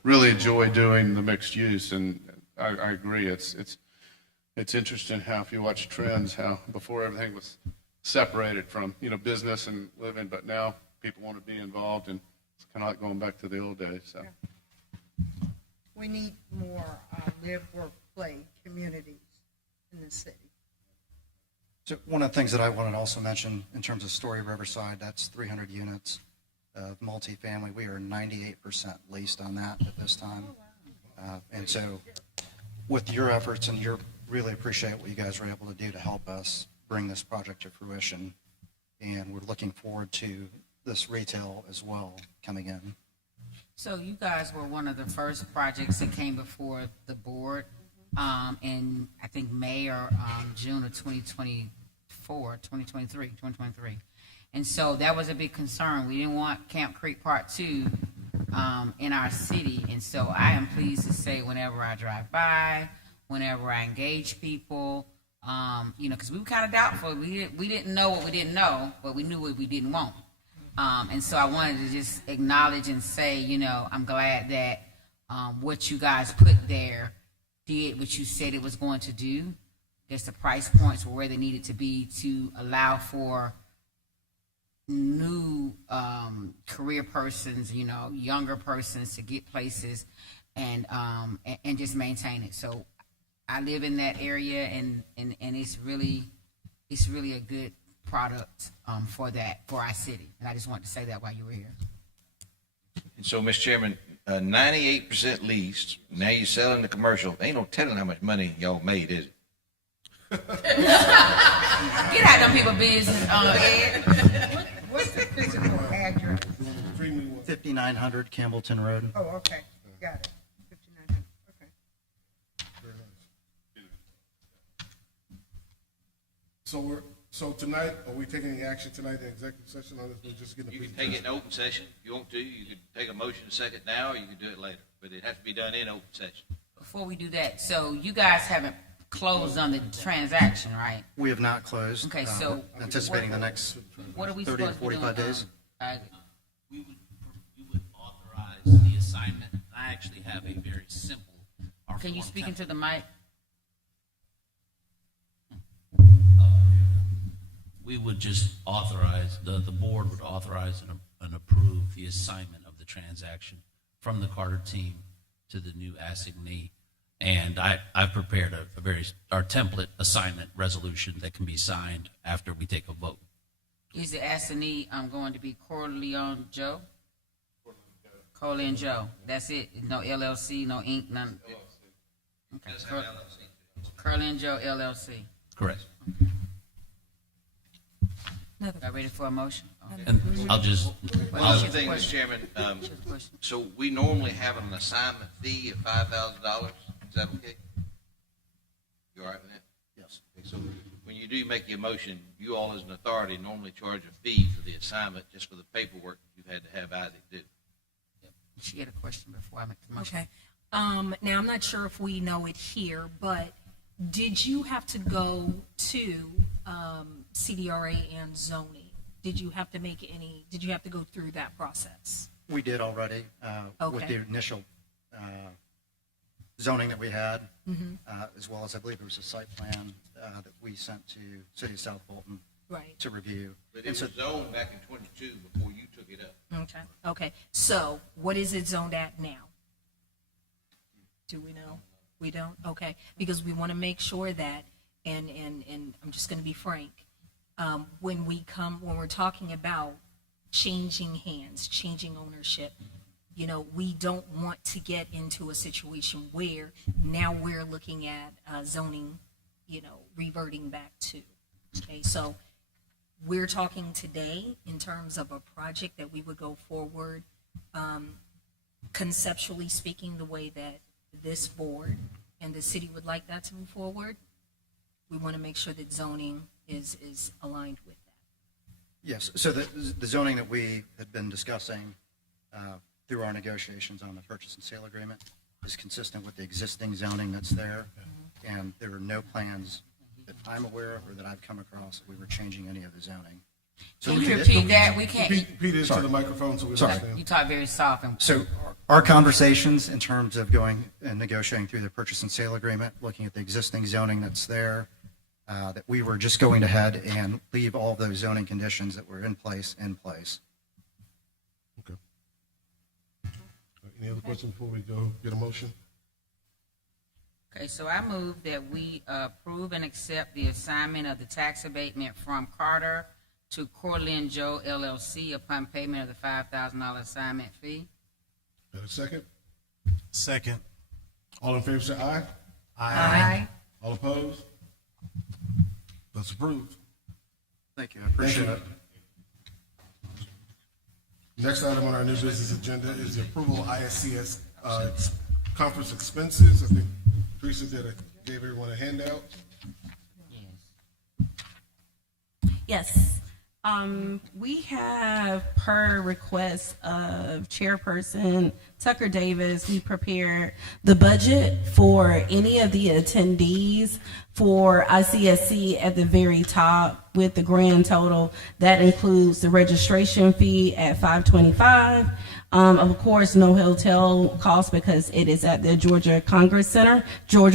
Really enjoy doing the mixed use, and I agree. It's interesting how if you watch trends, how before everything was separated from business and living, but now people want to be involved in It's kind of like going back to the old days, so. We need more live, work, play communities in the city. So one of the things that I wanted to also mention in terms of Story Riverside, that's 300 units of multifamily. We are 98% leased on that at this time. And so with your efforts, and really appreciate what you guys were able to do to help us bring this project to fruition. And we're looking forward to this retail as well coming in. So you guys were one of the first projects that came before the board in, I think, May or June of 2023. And so that was a big concern. We didn't want Camp Creek Part 2 in our city. And so I am pleased to say whenever I drive by, whenever I engage people, because we were kind of doubtful. We didn't know what we didn't know, but we knew what we didn't want. And so I wanted to just acknowledge and say, I'm glad that what you guys put there did what you said it was going to do. Guess the price points were where they needed to be to allow for new career persons, younger persons to get places and just maintain it. So I live in that area, and it's really a good product for our city. And I just wanted to say that while you were here. And so, Mr. Chairman, 98% leased, now you're selling the commercial. Ain't no telling how much money y'all made, is it? Get out them people business, Ed. What's the physical address? 5900 Campbellton Road. Oh, okay, got it. 5900, okay. So tonight, are we taking any action tonight in executive session on this? We're just getting a You can presentation? take it in open session if you want to. You could take a motion to second now, or you can do it later. But it has to be done in open session. Before we do that, so you guys haven't closed on the transaction, right? We have not closed. Okay, so We're anticipating the next What are we 30 to supposed to be 45 doing? days. We would authorize the assignment. I actually have a very simple. Can you speak into the mic? We would just authorize, the board would authorize and approve the assignment of the transaction from the Carter team to the new assignee. And I've prepared our template assignment resolution that can be signed after we take a vote. Is the assignee going to be Corleone Joe? Corleone Joe. That's it. No LLC, no Inc., none. Okay. Corleone Joe LLC. Correct. Y'all ready for a motion? Okay. And I'll just, One other thing, Mr. Chairman, so we normally have an assignment fee of $5,000. Is that okay? You all right with that? Yes. Okay, so when you do make your motion, you all as an authority normally charge a fee for the assignment just for the paperwork you've had to have Isaac do. She had a question before I make the motion. Okay. Now, I'm not sure if we know it here, but did you have to go to CDRA and zoning? Did you have to go through that process? We did already with the initial zoning that we had, as well as I believe there was a site plan that we sent to City of South Fulton to review. But it was zoned back in 22 before you took it up. Okay. So what is it zoned at now? Do we know? We don't? Okay. Because we want to make sure that, and I'm just going to be frank, when we're talking about changing hands, changing ownership, we don't want to get into a situation where now we're looking at zoning, reverting back to. Okay, so we're talking today in terms of a project that we would go forward, conceptually speaking, the way that this board and the city would like that to move forward. We want to make sure that zoning is aligned with that. Yes, so the zoning that we had been discussing through our negotiations on the purchase and sale agreement is consistent with the existing zoning that's there, and there are no plans that I'm aware of or that I've come across that we were changing any of the zoning. So Can you repeat that? We can't. Repeat it to the microphone so we understand. You talk very soft. So our conversations in terms of going and negotiating through the purchase and sale agreement, looking at the existing zoning that's there, that we were just going ahead and leave all those zoning conditions that were in place. Okay. question before we go get a motion? Okay, so I move that we approve and accept the assignment of the tax abatement from Carter to Corlin Joe LLC upon payment of the $5,000 assignment fee. Got a second? Second. All in favor say aye. Aye. All opposed? That's approved. Thank you, I appreciate Thank it. you. Next item on our new business agenda is the approval of ISCS conference expenses. I think Teresa gave everyone a handout. Yes. We have, per request of Chairperson Tucker Davis, we prepared the budget for any of the attendees for ICSC at the very top with the grand total. That includes the registration fee at $525. Of course, no hotel cost because it is at the Georgia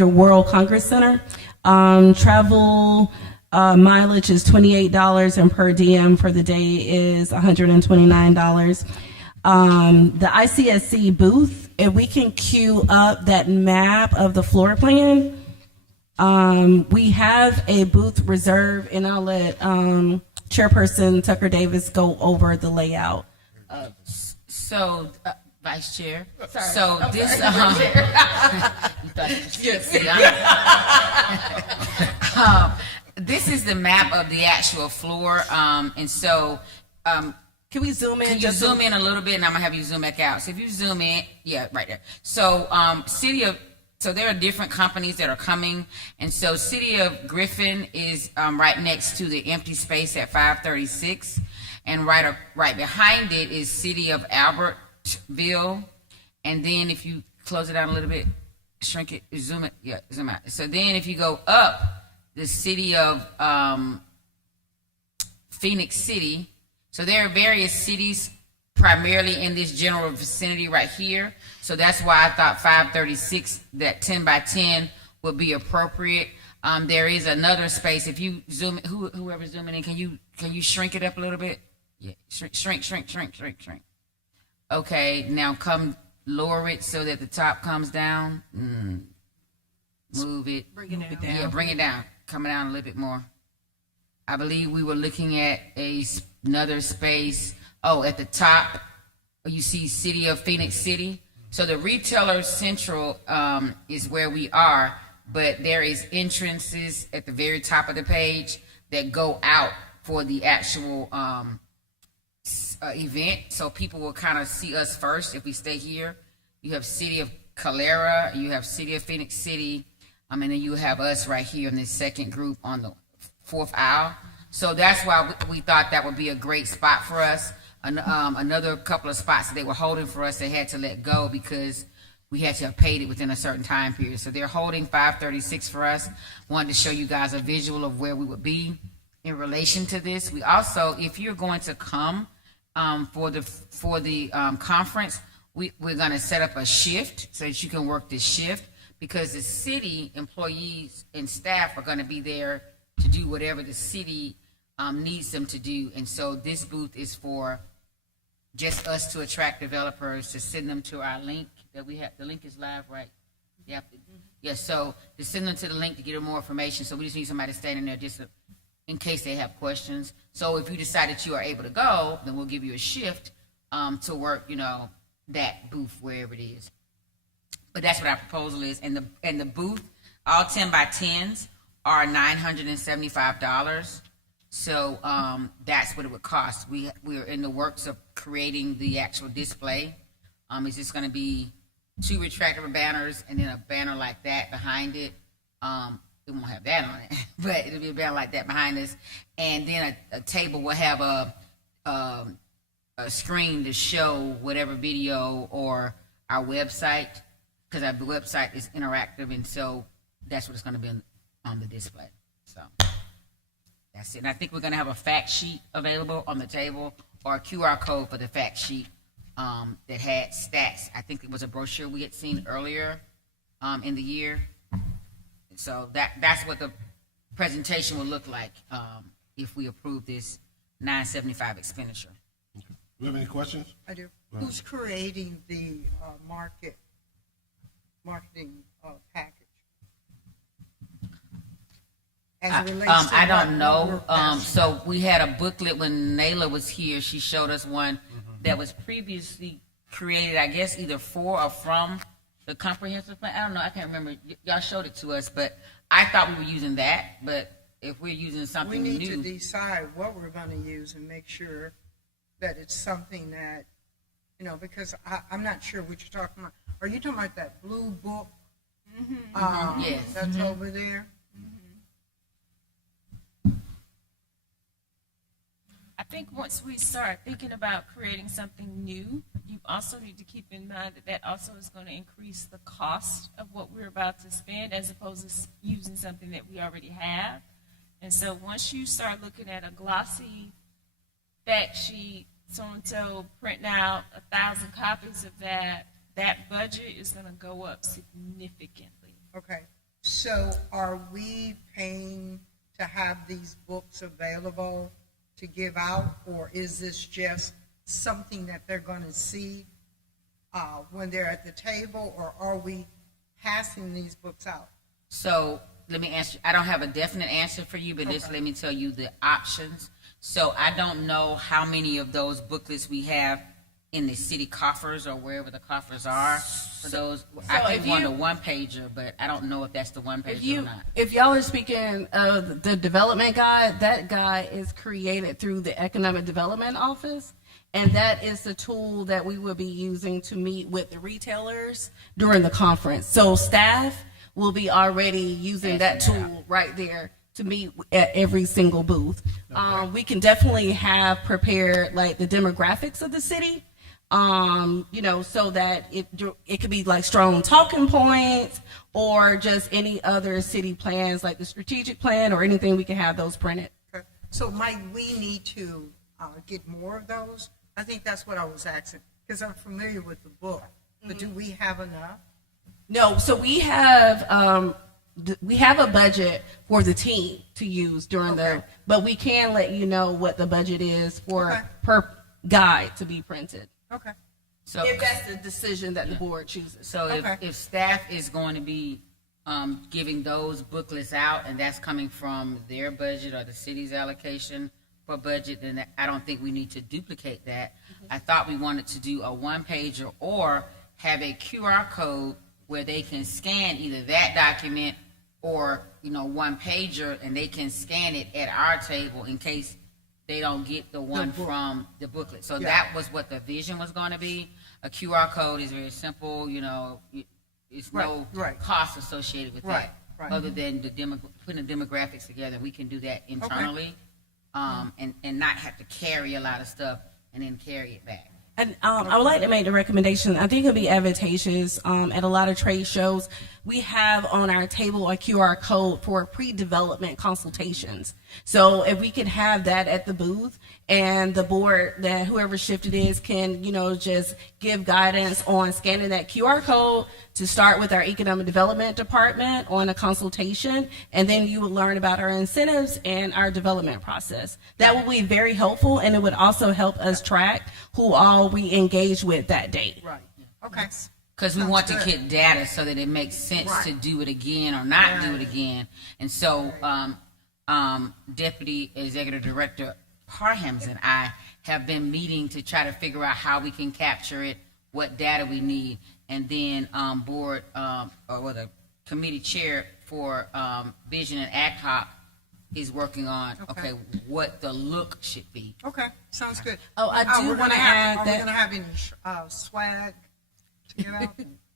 World Congress Center. Travel mileage is $28 and per diem for the day is $129. The ICSC booth, if we can queue up that map of the floor plan, we have a booth reserved, and I'll let Chairperson Tucker Davis go over the layout. So, Vice Chair. Sorry. So I'm this, sorry. this is the map of the actual floor, and so, can we zoom in? Can you zoom in a little bit, and I'm gonna have you zoom back out. So if you zoom in, yeah, right there. So, so there are different companies that are coming, and so City of Griffin is right next to the empty space at 536, and right behind it is City of Albertville, and then if you close it down a little bit, shrink it, zoom it, yeah, zoom out. So then if you go up, the City of Phoenix City. So there are various cities primarily in this general vicinity right here. So that's why I thought 536, that 10 by 10 would be appropriate. There is another space. If you zoom, whoever's zooming in, can you shrink it up a little bit? Yeah, shrink. Okay, now come lower it so that the top comes down. Move it. Bring it down. Yeah, bring it down. Coming down a little bit more. I believe we were looking at another space. Oh, at the top, you see City of Phoenix City. So the retailer central is where we are, but there is entrances at the very top of the page that go out for the actual event. So people will kind of see us first if we stay here. You have City of Calera, you have City of Phoenix City, and then you have us right here in this second group on the fourth aisle. So that's why we thought that would be a great spot for us. Another couple of spots that they were holding for us, they had to let go because we had to have paid it within a certain time period. So they're holding 536 for us. Wanted to show you guys a visual of where we would be in relation to this. We also, if you're going to come for the conference, we're going to set up a shift so that you can work this shift, because the city employees and staff are going to be there to do whatever the city needs them to do. And so this booth is for just us to attract developers, to send them to our link that we have. The link is live, right? Yeah. Yeah, so to send them to the link to get them more information. So we just need somebody standing there just in case they have questions. So if you decide that you are able to go, then we'll give you a shift to work, that booth wherever it is. But that's what our proposal is. And the booth, all 10 by 10s are $975. So that's what it would cost. We're in the works of creating the actual display. It's just going to be 2 retractable banners and then a banner like that behind it. It won't have that on it, but it'll be a banner like that behind us. And then a table will have a screen to show whatever video or our website, because our website is interactive, and so that's what it's going to be on the display. So that's it. And I think we're going to have a fact sheet available on the table, or a QR code for the fact sheet that had stats. I think it was a brochure we had seen earlier in the year. So that's what the presentation will look like if we approve this $975 expenditure. we have any questions? I do. Who's creating the marketing package? As it relates to I what don't know. we're passing? So we had a booklet when Nayla was here. She showed us one that was previously created, I guess, either for or from the comprehensive plan. I don't know. I can't remember. Y'all showed it to us, but I thought we were using that. But if we're using We something need new, to decide what we're going to use and make sure that it's something that, because I'm not sure what you're talking about. Are you talking about that blue book? Yes. That's over there? I think once we start thinking about creating something new, you also need to keep in mind that that also is going to increase the cost of what we're about to spend as opposed to using something that we already have. And so once you start looking at a glossy fact sheet, so-and-so printing out 1,000 copies of that, that budget is going to go up significantly. Okay. So are we paying to have these books available to give out, or is this just something that they're going to see when they're at the table, or are we passing these books out? so let me answer. I don't have a definite answer for you, but just let me tell you the options. So I don't know how many of those booklets we have in the city coffers or wherever the coffers are for those. I think the one pager, but I don't know if that's the one pager or not. If y'all are speaking of the development guide, that guide is created through the Economic Development Office, and that is the tool that we will be using to meet with the retailers during the conference. So staff will be already using that tool right there to meet at every single booth. We can definitely have prepared like the demographics of the city, so that it could be like strong talking points or just any other city plans like the strategic plan or anything. We can have those printed. Okay. So might we need to get more of those? I think that's what I was asking, because I'm familiar with the book, but do we have enough? No, so we have a budget for the team to use during but we can let you know what the budget is for per guide to be printed. Okay. So If that's the decision that the board chooses. So if staff is going to be giving those booklets out, and that's coming from their budget or the city's allocation for budget, then I don't think we need to duplicate that. I thought we wanted to do a one-pager or have a QR code where they can scan either that document or, one-pager, and they can scan it at our table in case they don't get the one from the booklet. So that was what the vision was going to be. A QR code is very simple, it's no cost associated with that. Other than putting the demographics together, we can do that internally, and not have to carry a lot of stuff and then carry it back. And I would like to make the recommendation. I think it'll be advantageous at a lot of trade shows. We have on our table a QR code for pre-development consultations. So if we could have that at the booth, and the board, that whoever shift it is, can just give guidance on scanning that QR code to start with our economic development department on a consultation, and then you will learn about our incentives and our development process. That will be very helpful, and it would also help us track who all we engage with that day. Right. Okay. Because we want to get data so that it makes sense to do it again or not do it again. And so Deputy Executive Director Parhams and I have been meeting to try to figure out how we can capture it, what data we need, and then the committee chair for Vision and Ad Hoc is working on, what the look should be. Okay, sounds good. Oh, I do want to add Are that. we going to have any swag to give out?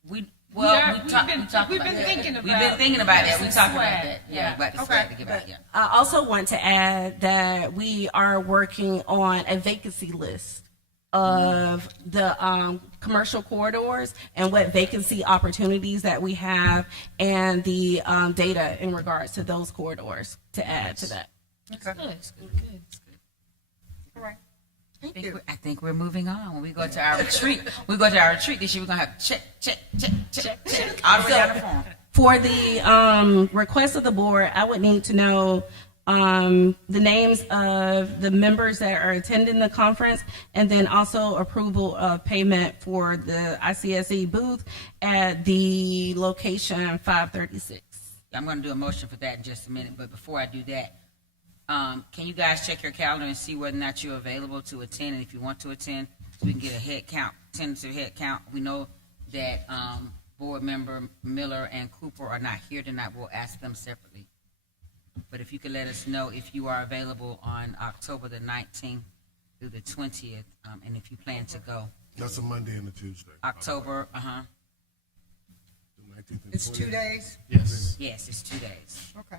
We've been thinking about that. We talked about that. Yeah. About the swag to give out. Yeah. I also want to add that we are working on a vacancy list of the commercial corridors and what vacancy opportunities that we have, and the data in regards to those corridors to add to that. Okay. It's good. All right. I think we're moving on. When we go to our retreat, this year, we're going to have check, all the way down the form. For the request of the board, I would need to know the names of the members that are attending the conference, and then also approval of payment for the ICSE booth at the location 536. I'm going to do a motion for that in just a minute, but before I do that, can you guys check your calendar and see whether or not you're available to attend, and if you want to attend, so we can get a head count, tentative head count. We know that board member Miller and Cooper are not here tonight. We'll ask them separately. But if you could let us know if you are available on October the 19th through the 20th, and if you plan to go. That's a Monday and a Tuesday. October, The 19th and It's 20th. 2 days? Yes. yes, it's 2 days. Okay.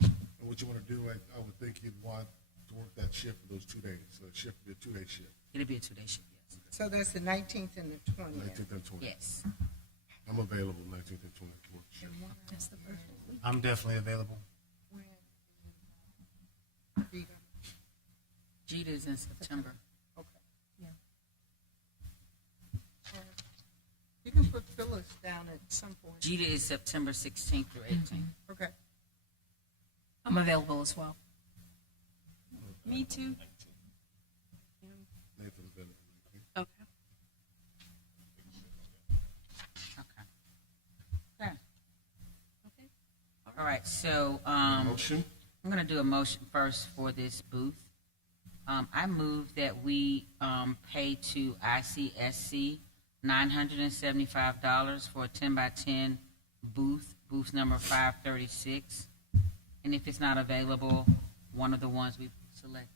And what you want to do, I would think you'd want to work that shift for those 2 days. So the shift would be a 2-day shift, It'll be a 2-day shift, yes. So that's the 19th and the 20th. 19th and 20th. Yes. I'm available 19th and 20th. Work shift. I'm definitely available. Rita? Gita is in September. Okay. You can put Phyllis down at some point. Gita is September 16th through 18th. Okay. I'm available as well. Me too. Nathan's available. Okay. Okay. All right, so, Motion? I'm going to do a motion first for this booth. I move that we pay to ICSC $975 for a 10x10 booth number 536. And if it's not available, one of the ones we've selected.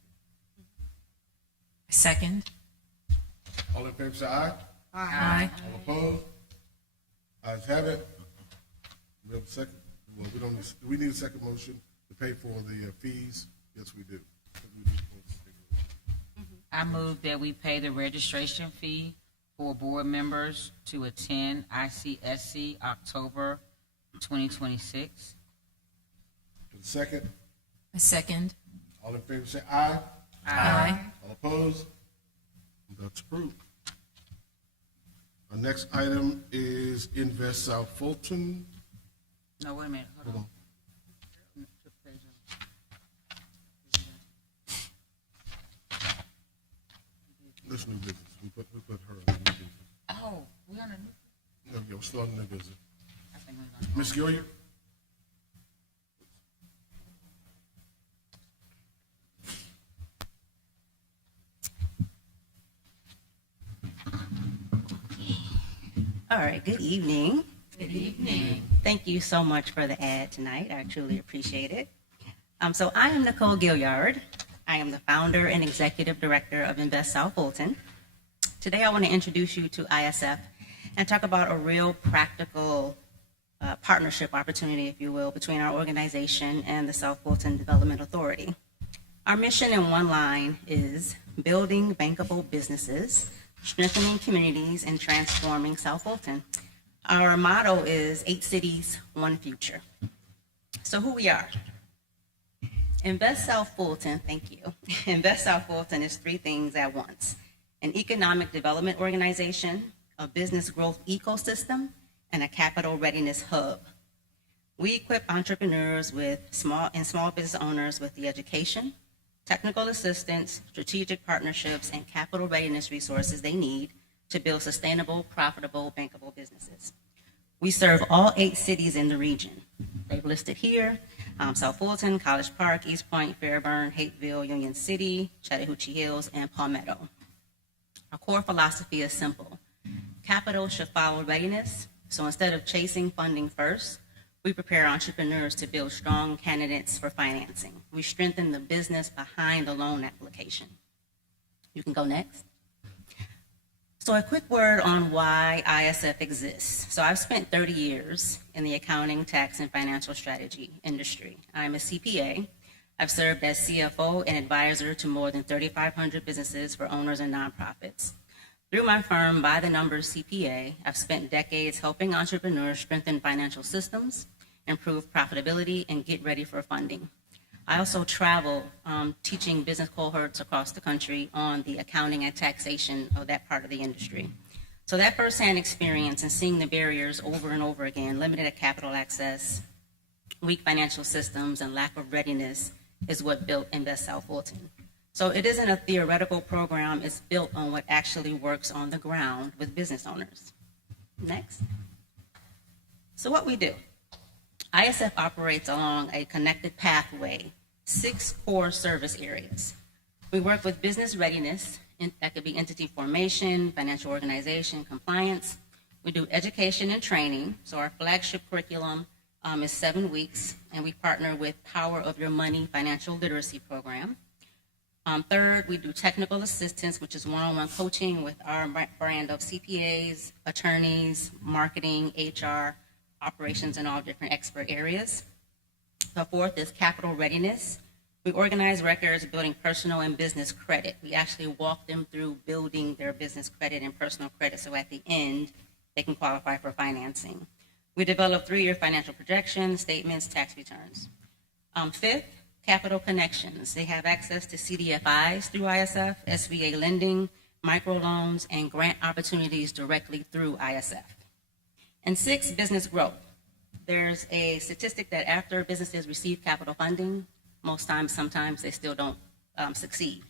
Second. All in favor, say aye. Aye. All opposed? Ayes have it. We have a second, well, we don't, do we need a second motion to pay for the fees? Yes, we do. I move that we pay the registration fee for board members to attend ICSC October 2026. For the second, A second. all in favor, say aye. Aye. All opposed? That's approved. Our next item is Invest South Fulton. No, wait a minute, hold on. This new business, we put her on new business. Oh, we on a new, No, yeah, we're still on new business. I think we're on. Ms. Gilliard? All right, good evening. Good evening. Thank you so much for the ad tonight. I truly appreciate it. So I am Nicole Gilliard. I am the founder and executive director of Invest South Fulton. Today I want to introduce you to ISF and talk about a real practical partnership opportunity, if you will, between our organization and the South Fulton Development Authority. Our mission in one line is building bankable businesses, strengthening communities, and transforming South Fulton. Our motto is 8 cities, 1 future. So who we are. Invest South Fulton, thank you. Invest South Fulton is 3 things at once: an economic development organization, a business growth ecosystem, and a capital readiness hub. We equip entrepreneurs with small business owners with the education, technical assistance, strategic partnerships, and capital readiness resources they need to build sustainable, profitable, bankable businesses. We serve all 8 cities in the region. They've listed here: South Fulton, College Park, East Point, Fairburn, Hapeville, Union City, Chattahoochee Hills, and Palmetto. Our core philosophy is simple. Capital should follow readiness, so instead of chasing funding first, we prepare entrepreneurs to build strong candidates for financing. We strengthen the business behind the loan application. You can go next. So a quick word on why ISF exists. So I've spent 30 years in the accounting, tax, and financial strategy industry. I'm a CPA. I've served as CFO and advisor to more than 3,500 businesses for owners and nonprofits. Through my firm, By the Numbers CPA, I've spent decades helping entrepreneurs strengthen financial systems, improve profitability, and get ready for funding. I also travel teaching business cohorts across the country on the accounting and taxation of that part of the industry. So that firsthand experience and seeing the barriers over and over again, limited capital access, weak financial systems, and lack of readiness is what built Invest South Fulton. So it isn't a theoretical program, it's built on what actually works on the ground with business owners. Next. So what we do. ISF operates along a connected pathway, 6 core service areas. We work with business readiness, that could be entity formation, financial organization, compliance. We do education and training. So our flagship curriculum is 7 weeks, and we partner with Power of Your Money financial literacy program. Third, we do technical assistance, which is one-on-one coaching with our brand of CPAs, attorneys, marketing, HR, operations, and all different expert areas. The fourth is capital readiness. We organize records building personal and business credit. We actually walk them through building their business credit and personal credit, so at the end, they can qualify for financing. We develop 3-year financial projections, statements, tax returns. Fifth, capital connections. They have access to CDFIs through ISF, SBA lending, microloans, and grant opportunities directly through ISF. And 6, business growth. There's a statistic that after businesses receive capital funding, most times, sometimes they still don't succeed.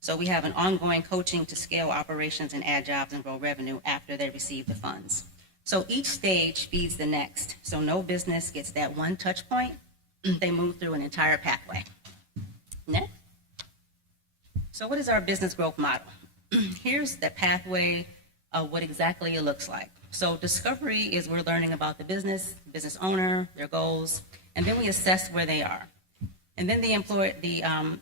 So we have an ongoing coaching to scale operations and add jobs and grow revenue after they receive the funds. So each stage feeds the next. So no business gets that one touch point. They move through an entire pathway. Next. So what is our business growth model? Here's the pathway of what exactly it looks like. So discovery is we're learning about the business owner, their goals, and then we assess where they are. And then the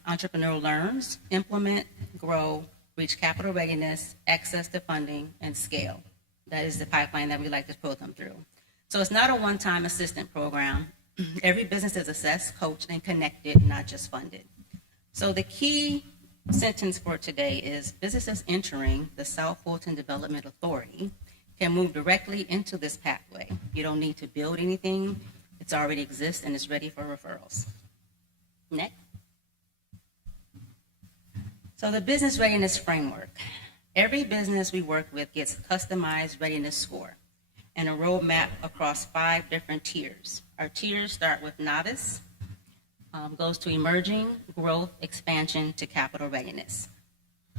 entrepreneur learns, implement, grow, reach capital readiness, access to funding, and scale. That is the pipeline that we like to put them through. So it's not a one-time assistant program. Every business is assessed, coached, and connected, not just funded. So the key sentence for today is businesses entering the South Fulton Development Authority can move directly into this pathway. You don't need to build anything. It's already exists and it's ready for referrals. Next. So the business readiness framework. Every business we work with gets a customized readiness score and a roadmap across 5 different tiers. Our tiers start with novice, goes to emerging, growth, expansion, to capital readiness.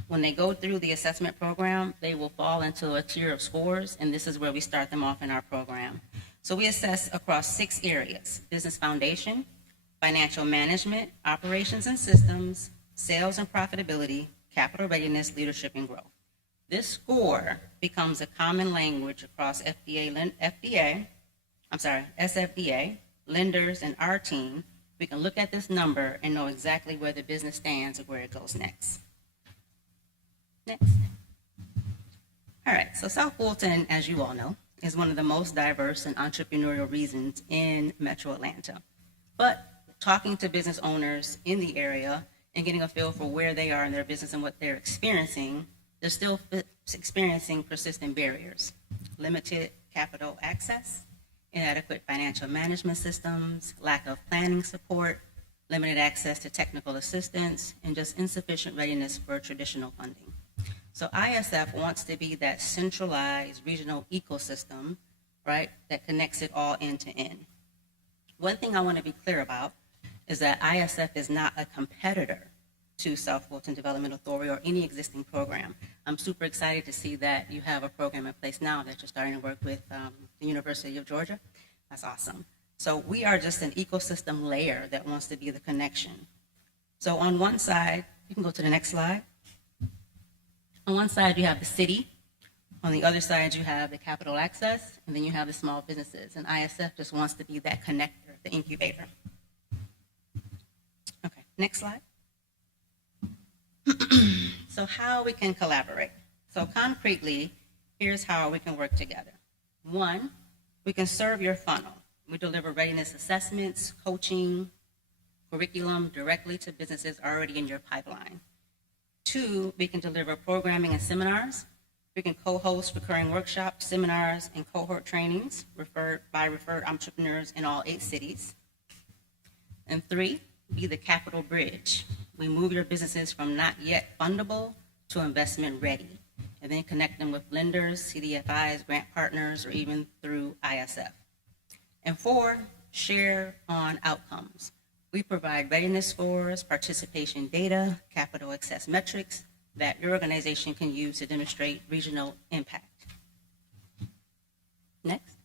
When they go through the assessment program, they will fall into a tier of scores, and this is where we start them off in our program. So we assess across 6 areas: business foundation, financial management, operations and systems, sales and profitability, capital readiness, leadership, and growth. This score becomes a common language across SFDA, lenders, and our team. We can look at this number and know exactly where the business stands and where it goes next. Next. All right, so South Fulton, as you all know, is one of the most diverse and entrepreneurial regions in Metro Atlanta. But talking to business owners in the area and getting a feel for where they are in their business and what they're experiencing, they're still experiencing persistent barriers: limited capital access, inadequate financial management systems, lack of planning support, limited access to technical assistance, and just insufficient readiness for traditional funding. So ISF wants to be that centralized regional ecosystem, right, that connects it all end to end. One thing I want to be clear about is that ISF is not a competitor to South Fulton Development Authority or any existing program. I'm super excited to see that you have a program in place now that you're starting to work with the University of Georgia. That's awesome. So we are just an ecosystem layer that wants to be the connection. So on one side, you can go to the next slide. On one side, you have the city. On the other side, you have the capital access, and then you have the small businesses. And ISF just wants to be that connector, the incubator. Okay, next slide. So how we can collaborate. So concretely, here's how we can work together. 1, we can serve your funnel. We deliver readiness assessments, coaching, curriculum directly to businesses already in your pipeline. 2, we can deliver programming and seminars. We can co-host recurring workshops, seminars, and cohort trainings referred entrepreneurs in all 8 cities. And 3, be the capital bridge. We move your businesses from not yet fundable to investment ready. and then connect them with lenders, CDFIs, grant partners, or even through ISF. And 4, share on outcomes. We provide readiness scores, participation data, capital access metrics that your organization can use to demonstrate regional impact. Next.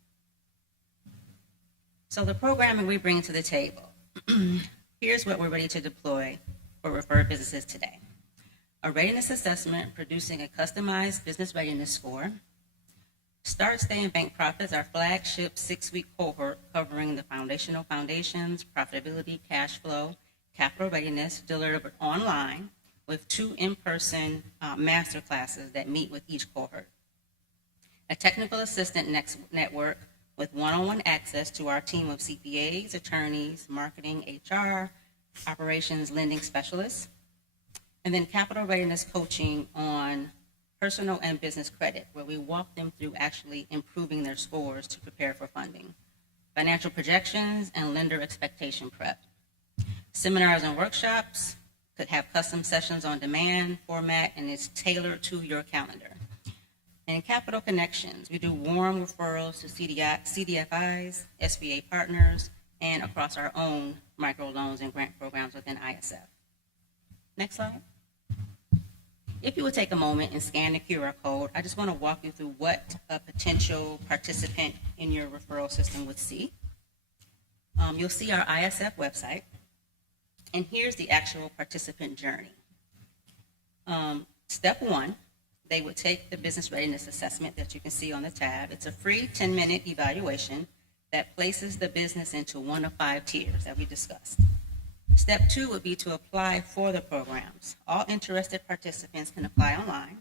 So the programming we bring to the table. Here's what we're ready to deploy for referred businesses today. A readiness assessment producing a customized business readiness score. Start, Stay, and Bank Profits, our flagship 6-week cohort covering the foundational foundations, profitability, cash flow, capital readiness, delivered online with 2 in-person master classes that meet with each cohort. A technical assistant network with one-on-one access to our team of CPAs, attorneys, marketing, HR, operations, lending specialists, and then capital readiness coaching on personal and business credit, where we walk them through actually improving their scores to prepare for funding, financial projections, and lender expectation prep. Seminars and workshops could have custom sessions on demand format, and it's tailored to your calendar. And capital connections, we do warm referrals to CDFIs, SBA partners, and across our own microloans and grant programs within ISF. Next slide. If you would take a moment and scan the QR code, I just want to walk you through what a potential participant in your referral system would see. You'll see our ISF website, and here's the actual participant journey. Step 1, they would take the business readiness assessment that you can see on the tab. It's a free 10-minute evaluation that places the business into one of 5 tiers that we discussed. Step 2 would be to apply for the programs. All interested participants can apply online.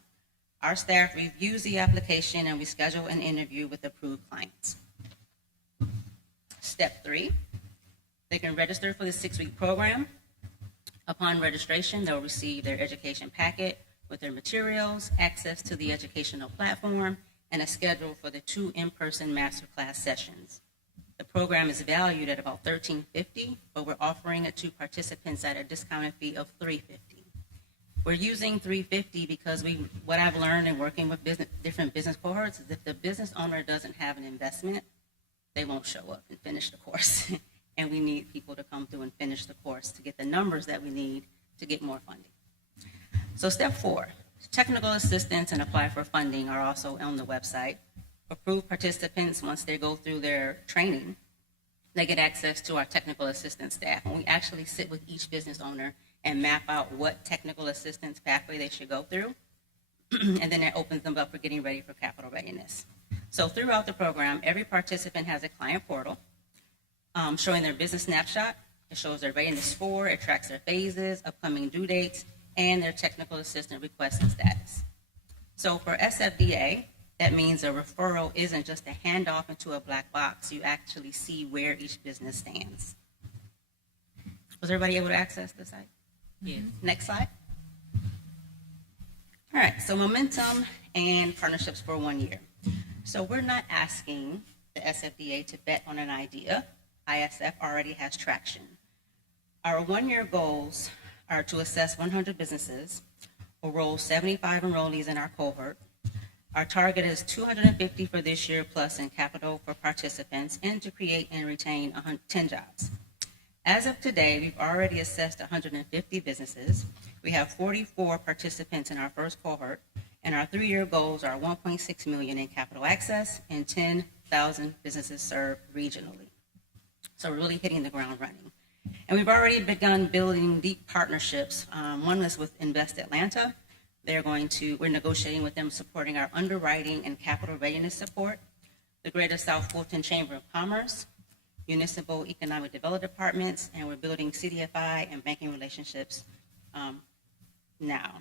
Our staff reviews the application and we schedule an interview with approved clients. Step 3, they can register for the 6-week program. Upon registration, they'll receive their education packet with their materials, access to the educational platform, and a schedule for the 2 in-person masterclass sessions. The program is valued at about $1,350, but we're offering it to participants at a discounted fee of $350. We're using $350 because what I've learned in working with different business cohorts is if the business owner doesn't have an investment, they won't show up and finish the course. And we need people to come through and finish the course to get the numbers that we need to get more funding. So step 4, technical assistance and apply for funding are also on the website. Approved participants, once they go through their training, they get access to our technical assistance staff. And we actually sit with each business owner and map out what technical assistance pathway they should go through. And then that opens them up for getting ready for capital readiness. So throughout the program, every participant has a client portal showing their business snapshot. It shows their readiness score, it tracks their phases, upcoming due dates, and their technical assistant request and status. So for SFDA, that means a referral isn't just a handoff into a black box. You actually see where each business stands. Was everybody able to access the site? Yes. Next slide. All right, so momentum and partnerships for 1 year. So we're not asking the SFDA to bet on an idea. ISF already has traction. Our 1-year goals are to assess 100 businesses, enroll 75 enrollees in our cohort. Our target is 250 for this year plus in capital for participants, and to create and retain 10 jobs. As of today, we've already assessed 150 businesses. We have 44 participants in our first cohort, and our 3-year goals are 1.6 million in capital access and 10,000 businesses served regionally. So we're really hitting the ground running. And we've already begun building deep partnerships. One is with Invest Atlanta. We're negotiating with them, supporting our underwriting and capital readiness support. The Greater South Fulton Chamber of Commerce, Municipal Economic Development Departments, and we're building CDFI and banking relationships now.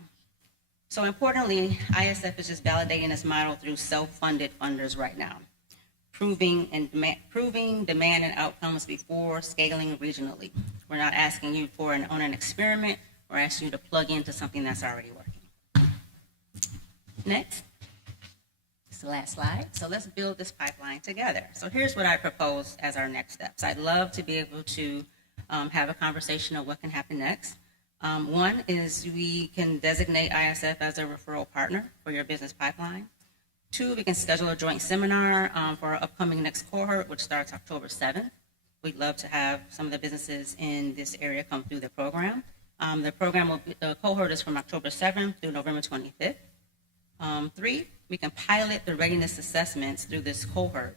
So importantly, ISF is just validating this model through self-funded funders right now, proving demand and outcomes before scaling regionally. We're not asking you on an experiment. We're asking you to plug into something that's already working. Next, it's the last slide. So let's build this pipeline together. So here's what I propose as our next steps. I'd love to be able to have a conversation on what can happen next. One is we can designate ISF as a referral partner for your business pipeline. 2, we can schedule a joint seminar for our upcoming next cohort, which starts October 7th. We'd love to have some of the businesses in this area come through the program. The cohort is from October 7th through November 25th. 3, we can pilot the readiness assessments through this cohort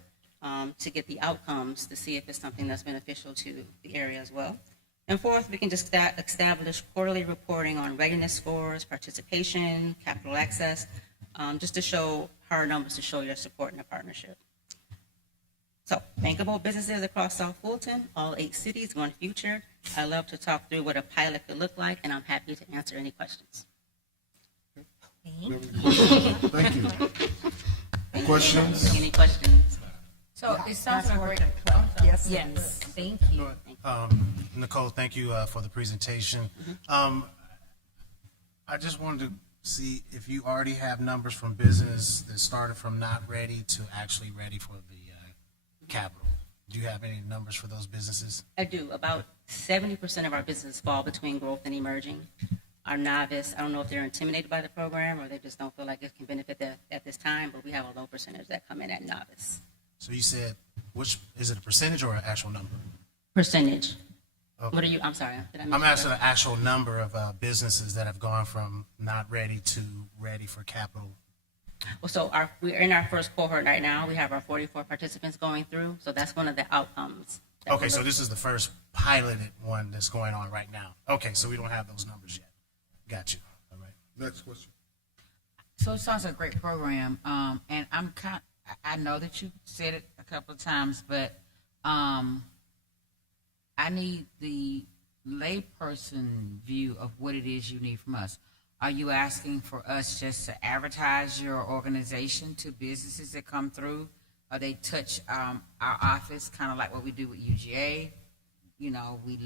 to get the outcomes to see if it's something that's beneficial to the area as well. And 4th, we can just establish quarterly reporting on readiness scores, participation, capital access, just to show hard numbers to show your support in the partnership. So, bankable businesses across South Fulton, all 8 cities, one future. I love to talk through what a pilot could look like, and I'm happy to answer any questions. Thank you. Questions? Any questions? So it sounds like a great. Yes. Yes, thank you. Nicole, thank you for the presentation. I just wanted to see if you already have numbers from business that started from not ready to actually ready for the capital. Do you have any numbers for those businesses? I do. About 70% of our businesses fall between growth and emerging. Our novice, I don't know if they're intimidated by the program or they just don't feel like it can benefit them at this time, but we have a low percentage that come in at novice. So you said, which, is it a percentage or an actual number? Percentage. Okay. What are you, I'm sorry. Did I miss I'm your asking question? the actual number of businesses that have gone from not ready to ready for capital. Well, so we're in our first cohort right now. We have our 44 participants going through, so that's one of the outcomes. Okay, so this is the first piloted one that's going on right now. Okay, so we don't have those numbers yet. Got you. All right. Next question. So it sounds like a great program, and I know that you said it a couple of times, but I need the layperson view of what it is you need from us. Are you asking for us just to advertise your organization to businesses that come through? Or they touch our office, kind of like what we do with UGA? You know, we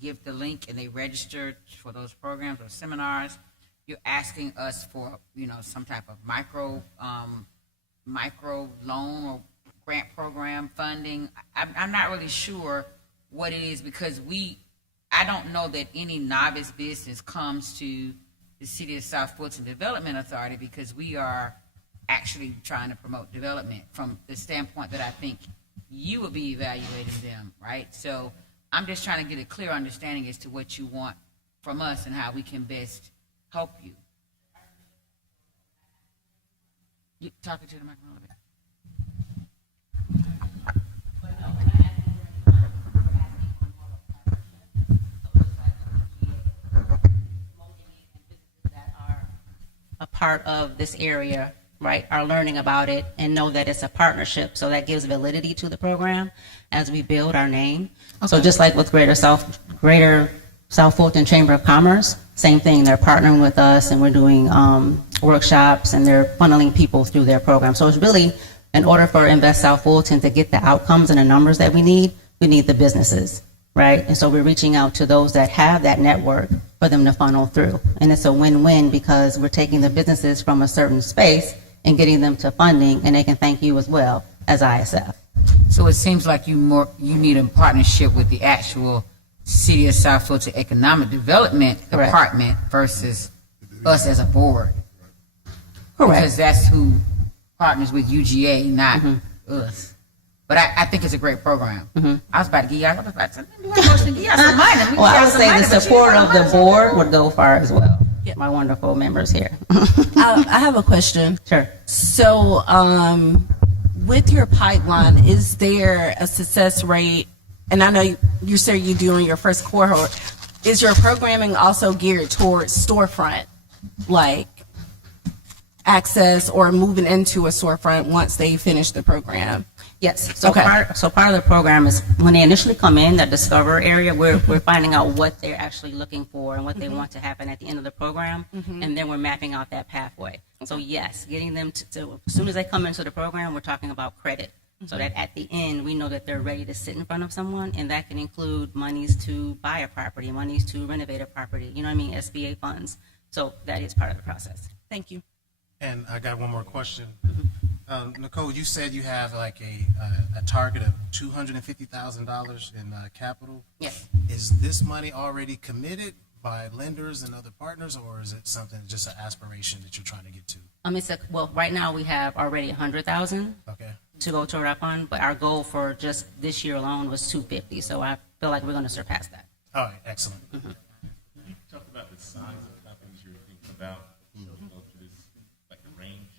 give the link and they register for those programs or seminars. You're asking us for, some type of micro loan or grant program funding. I'm not really sure what it is because I don't know that any novice business comes to the City of South Fulton Development Authority because we are actually trying to promote development from the standpoint that I think you will be evaluating them, right? So I'm just trying to get a clear understanding as to what you want from us and how we can best help you. You talking to the microphone a little bit. A part of this area, right, are learning about it and know that it's a partnership. So that gives validity to the program as we build our name. Okay. So just like with Greater South Fulton Chamber of Commerce, same thing. They're partnering with us and we're doing workshops and they're funneling people through their program. So it's really, in order for Invest South Fulton to get the outcomes and the numbers that we need the businesses, right? And so we're reaching out to those that have that network for them to funnel through. And it's a win-win because we're taking the businesses from a certain space and getting them to funding, and they can thank you as well as ISF. So it seems like you need a partnership with the actual City of South Fulton Economic Development Correct. Department versus us as a board. Correct. Because that's who partners with UGA, not us. But I think it's a great program. I was about to give y'all some money. Well, I would say the support of the board would go far as well. My wonderful members here. I have a question. Sure. So, with your pipeline, is there a success rate? And I know you said you're doing your first cohort. Is your programming also geared towards storefront, like access or moving into a storefront once they finish the program? Yes. So Okay. part of the program is when they initially come in, that discover area, we're finding out what they're actually looking for and what they want to happen at the end of the program, and then we're mapping out that pathway. So yes, getting them to as soon as they come into the program, we're talking about credit, so that at the end we know that they're ready to sit in front of someone, and that can include monies to buy a property, monies to renovate a property. You know what I mean? SBA funds. So that is part of the process. Thank you. And I got one more question. Nicole, you said you have like a target of $250,000 in capital. Yes. Is this money already committed by lenders and other partners, or is it something, just an aspiration that you're trying to get to? Well, right now we have already 100,000 Okay. to go toward our fund, but our goal for just this year alone was 250. So I feel like we're going to surpass that. All right, excellent. Can you talk about the size of companies you're thinking about? Go to this, like a range?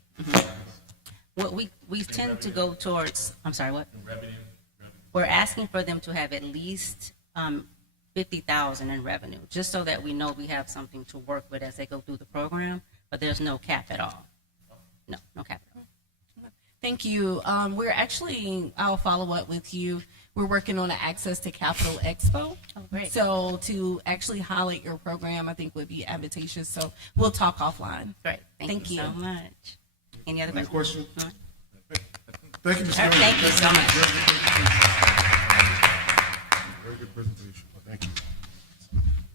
What we tend to go towards, I'm sorry, what? Revenue? We're asking for them to have at least 50,000 in revenue, just so that we know we have something to work with as they go through the program, but there's no cap at all. No cap at all. Thank you. I'll follow up with you. We're working on an Access to Capital Expo. Oh, great. So to actually highlight your program, I think would be advantageous. So we'll talk offline. Great. Thank you so much. Any other questions? Question? Thank you, Ms. All right, thank you so much. Very good presentation. Thank you.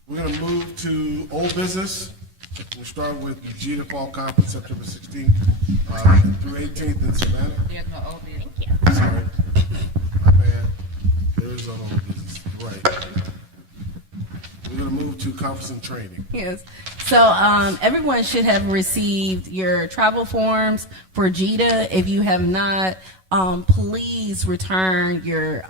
We're going to move to old business. We'll start with the Vegeta Fall Conference, September 16th through 18th in Savannah. There's no old business. Sorry. My bad. There is no old business. Right. We're going to move to conference and training. Yes. So everyone should have received your travel forms for JITA. If you have not, please return your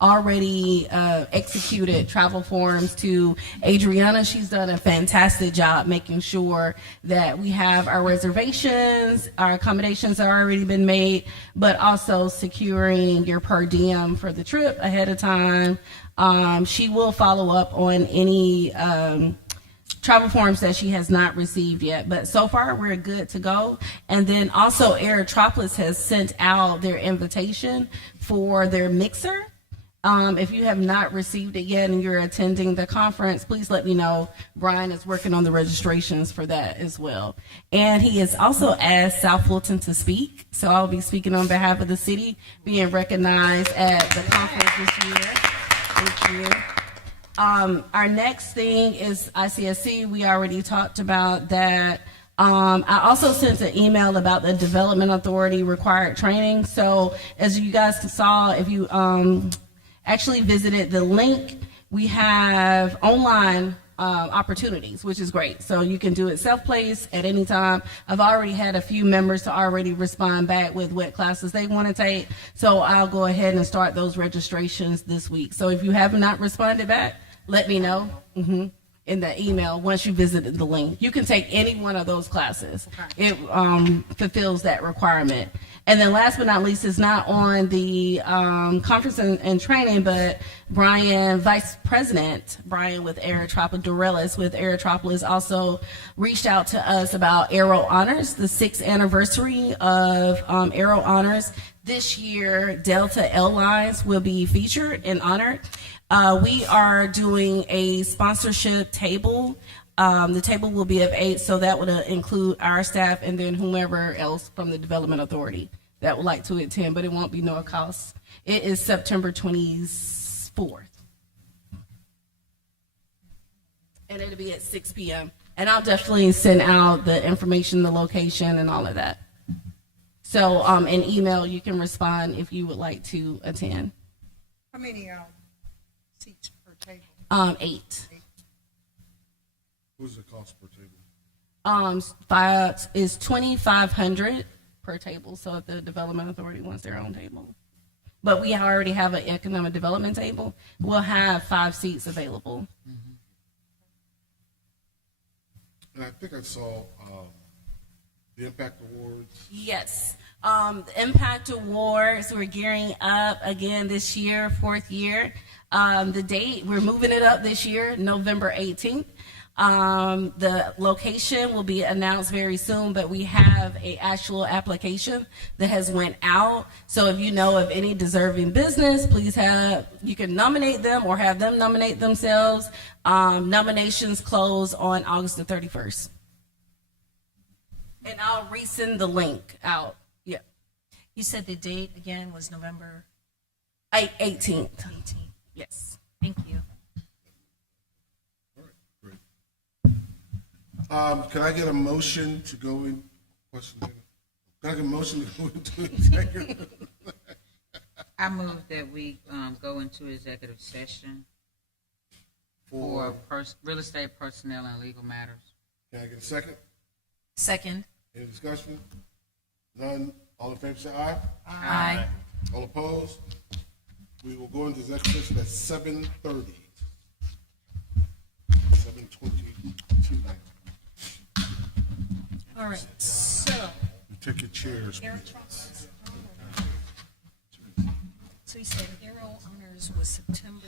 already executed travel forms to Adriana. She's done a fantastic job making sure that we have our reservations, our accommodations are already been made, but also securing your per diem for the trip ahead of time. She will follow up on any travel forms that she has not received yet, but so far we're good to go. And then also Aerotropolis has sent out their invitation for their mixer. If you have not received it yet and you're attending the conference, please let me know. Brian is working on the registrations for that as well. And he has also asked South Fulton to speak. So I'll be speaking on behalf of the city, being recognized at the conference this year. Thank you. Our next thing is ICSC. We already talked about that. I also sent an email about the Development Authority required training. So as you guys saw, if you actually visited the link, we have online opportunities, which is great. So you can do it self-paced at any time. I've already had a few members to already respond back with what classes they want to take. So I'll go ahead and start those registrations this week. So if you have not responded back, let me know in the email once you visited the link. You can take any one of those classes. It fulfills that requirement. And then last but not least, is not on the conference and training, but Brian, Vice President Brian with Aerotropolis, Dorelis with Aerotropolis, also reached out to us about Aero Honors, the 6th anniversary of Aero Honors. This year, Delta Airlines will be featured and honored. We are doing a sponsorship table. The table will be of 8, so that would include our staff and then whomever else from the Development Authority that would like to attend, but it won't be no cost. It is September 24th. And it'll be at 6 p.m. And I'll definitely send out the information, the location, and all of that. So an email, you can respond if you would like to attend. How many seats per table? 8. What's the cost per table? Is $2,500 per table. So if the Development Authority wants their own table, but we already have an economic development table, we'll have 5 seats available. And I think I saw the Impact Awards. Yes. The Impact Awards, we're gearing up again this year, 4th year. The date, we're moving it up this year, November 18th. The location will be announced very soon, but we have an actual application that has went out. So if you know of any deserving business, please you can nominate them or have them nominate themselves. Nominations close on August the 31st. And I'll resend the link out. Yeah. You said the date again was November 18th. 18th. Yes. Thank you. Can I get a motion to go in? Can I get a motion to go into executive? I move that we go into executive session. for real estate personnel and legal matters. Can I get a second? Second. Any discussion? None. All in favor say aye. Aye. All opposed? We will go into executive session at 7:30. 7:22 now. All right, so. You take your chairs, Air please. Trucks. So you said Aero Honors was September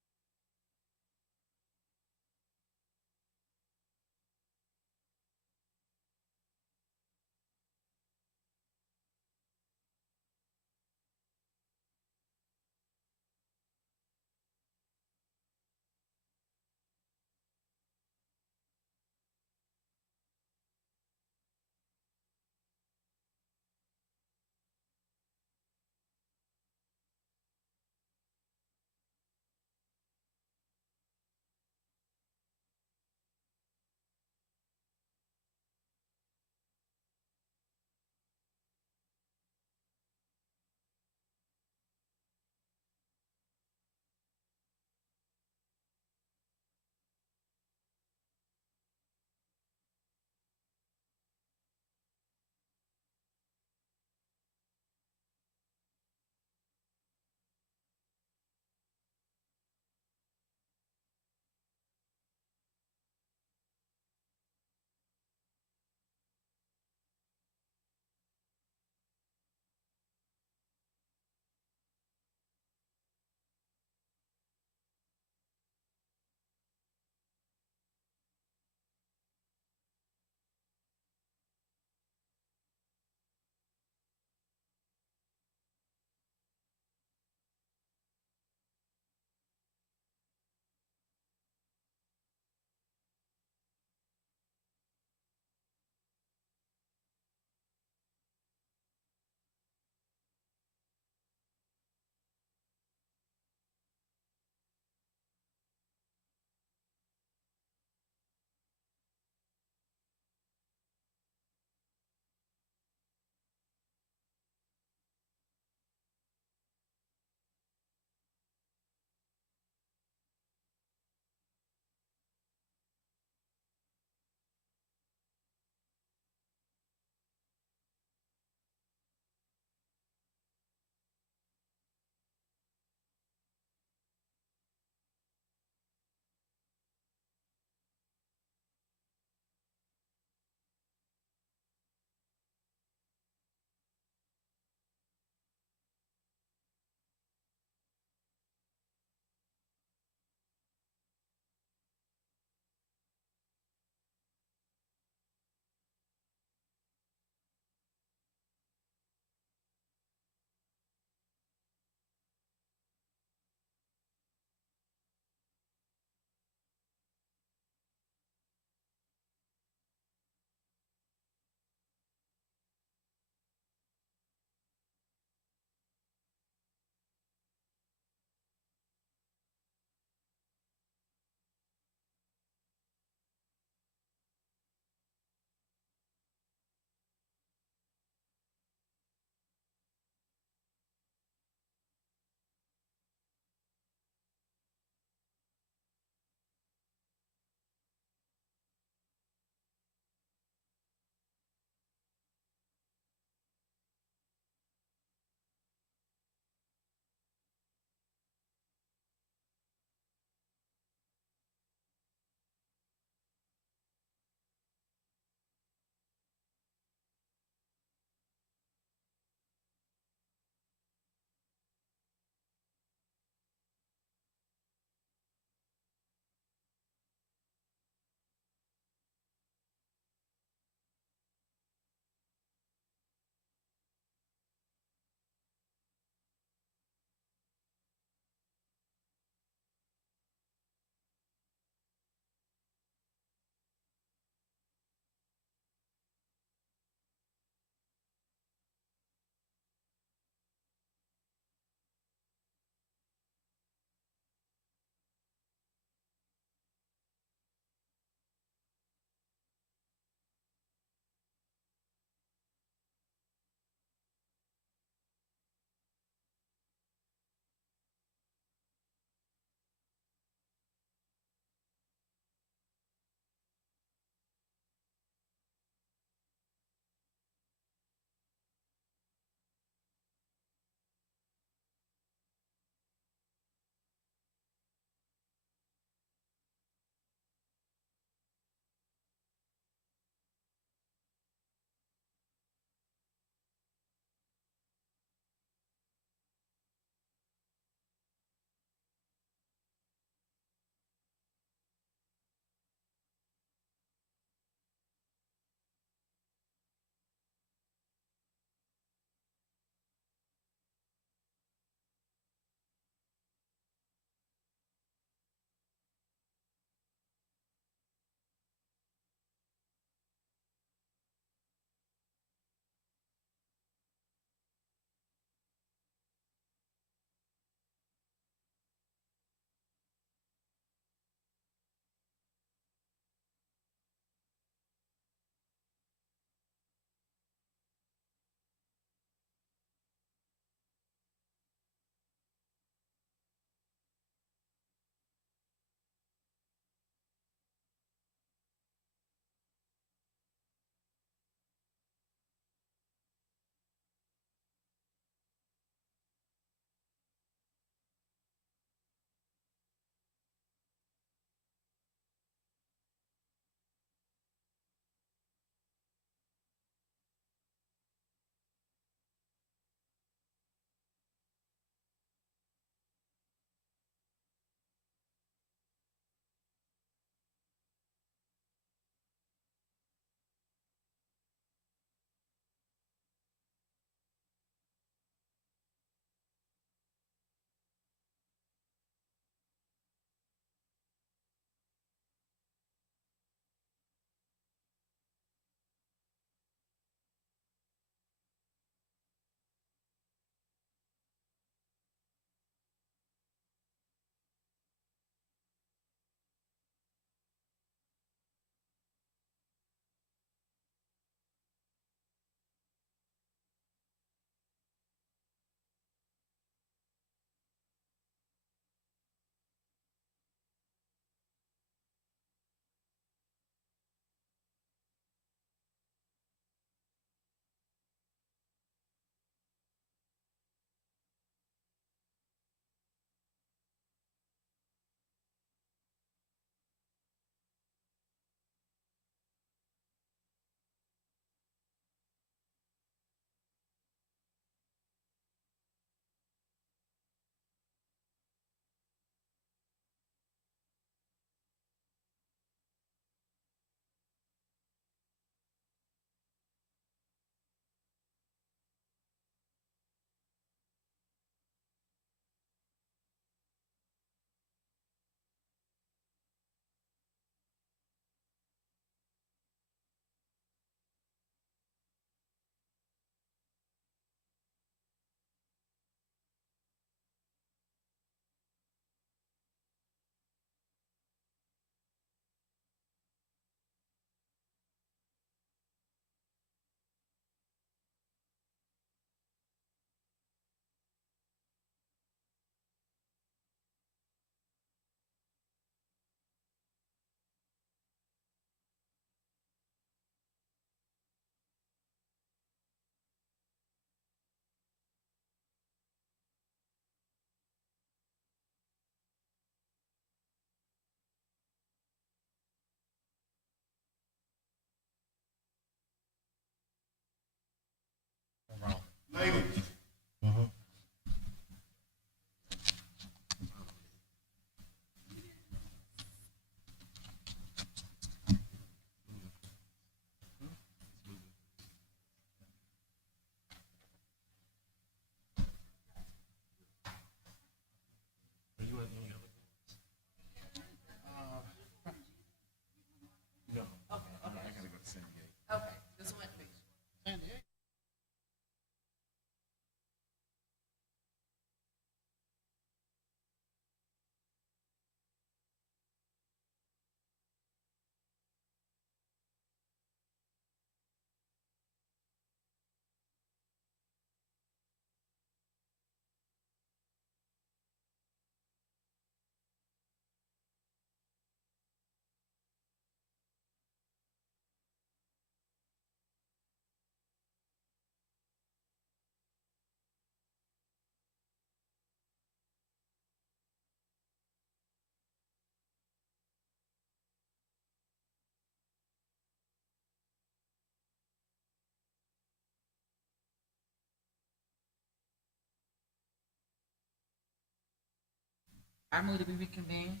I move that we reconvene.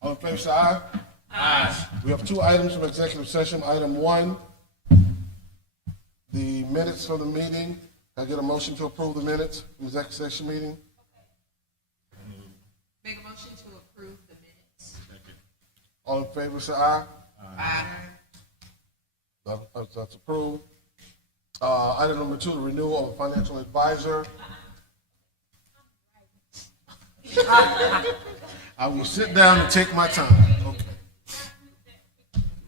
All in favor, say aye. Aye. We have two items from executive session. Item one, the minutes for the meeting. Can I get a motion to approve the minutes from the executive session meeting? Make a motion to approve the minutes. All in favor, say aye. Aye. That's approved. Item number two, the renewal of a financial advisor. I will sit down and take my time. Okay.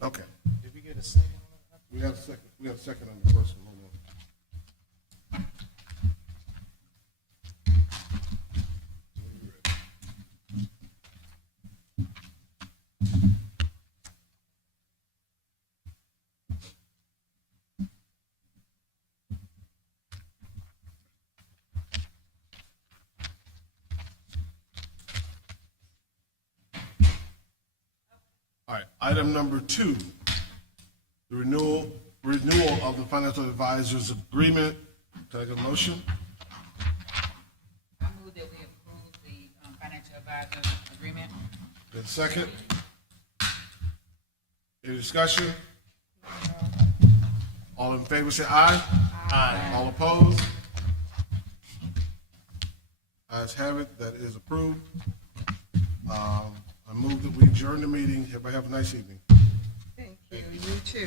Okay. Did we get a second? We got a second. We got a second on the first one. Hold on. All right, item number two, the renewal of the financial advisors agreement. Can I get a motion? I move that we approve the financial advisor agreement. Get a second? Any discussion? All in favor say aye. Aye. All opposed? Ayes have it, that is approved. I move that we adjourn the meeting. Everybody have a nice evening. Thank you, you too.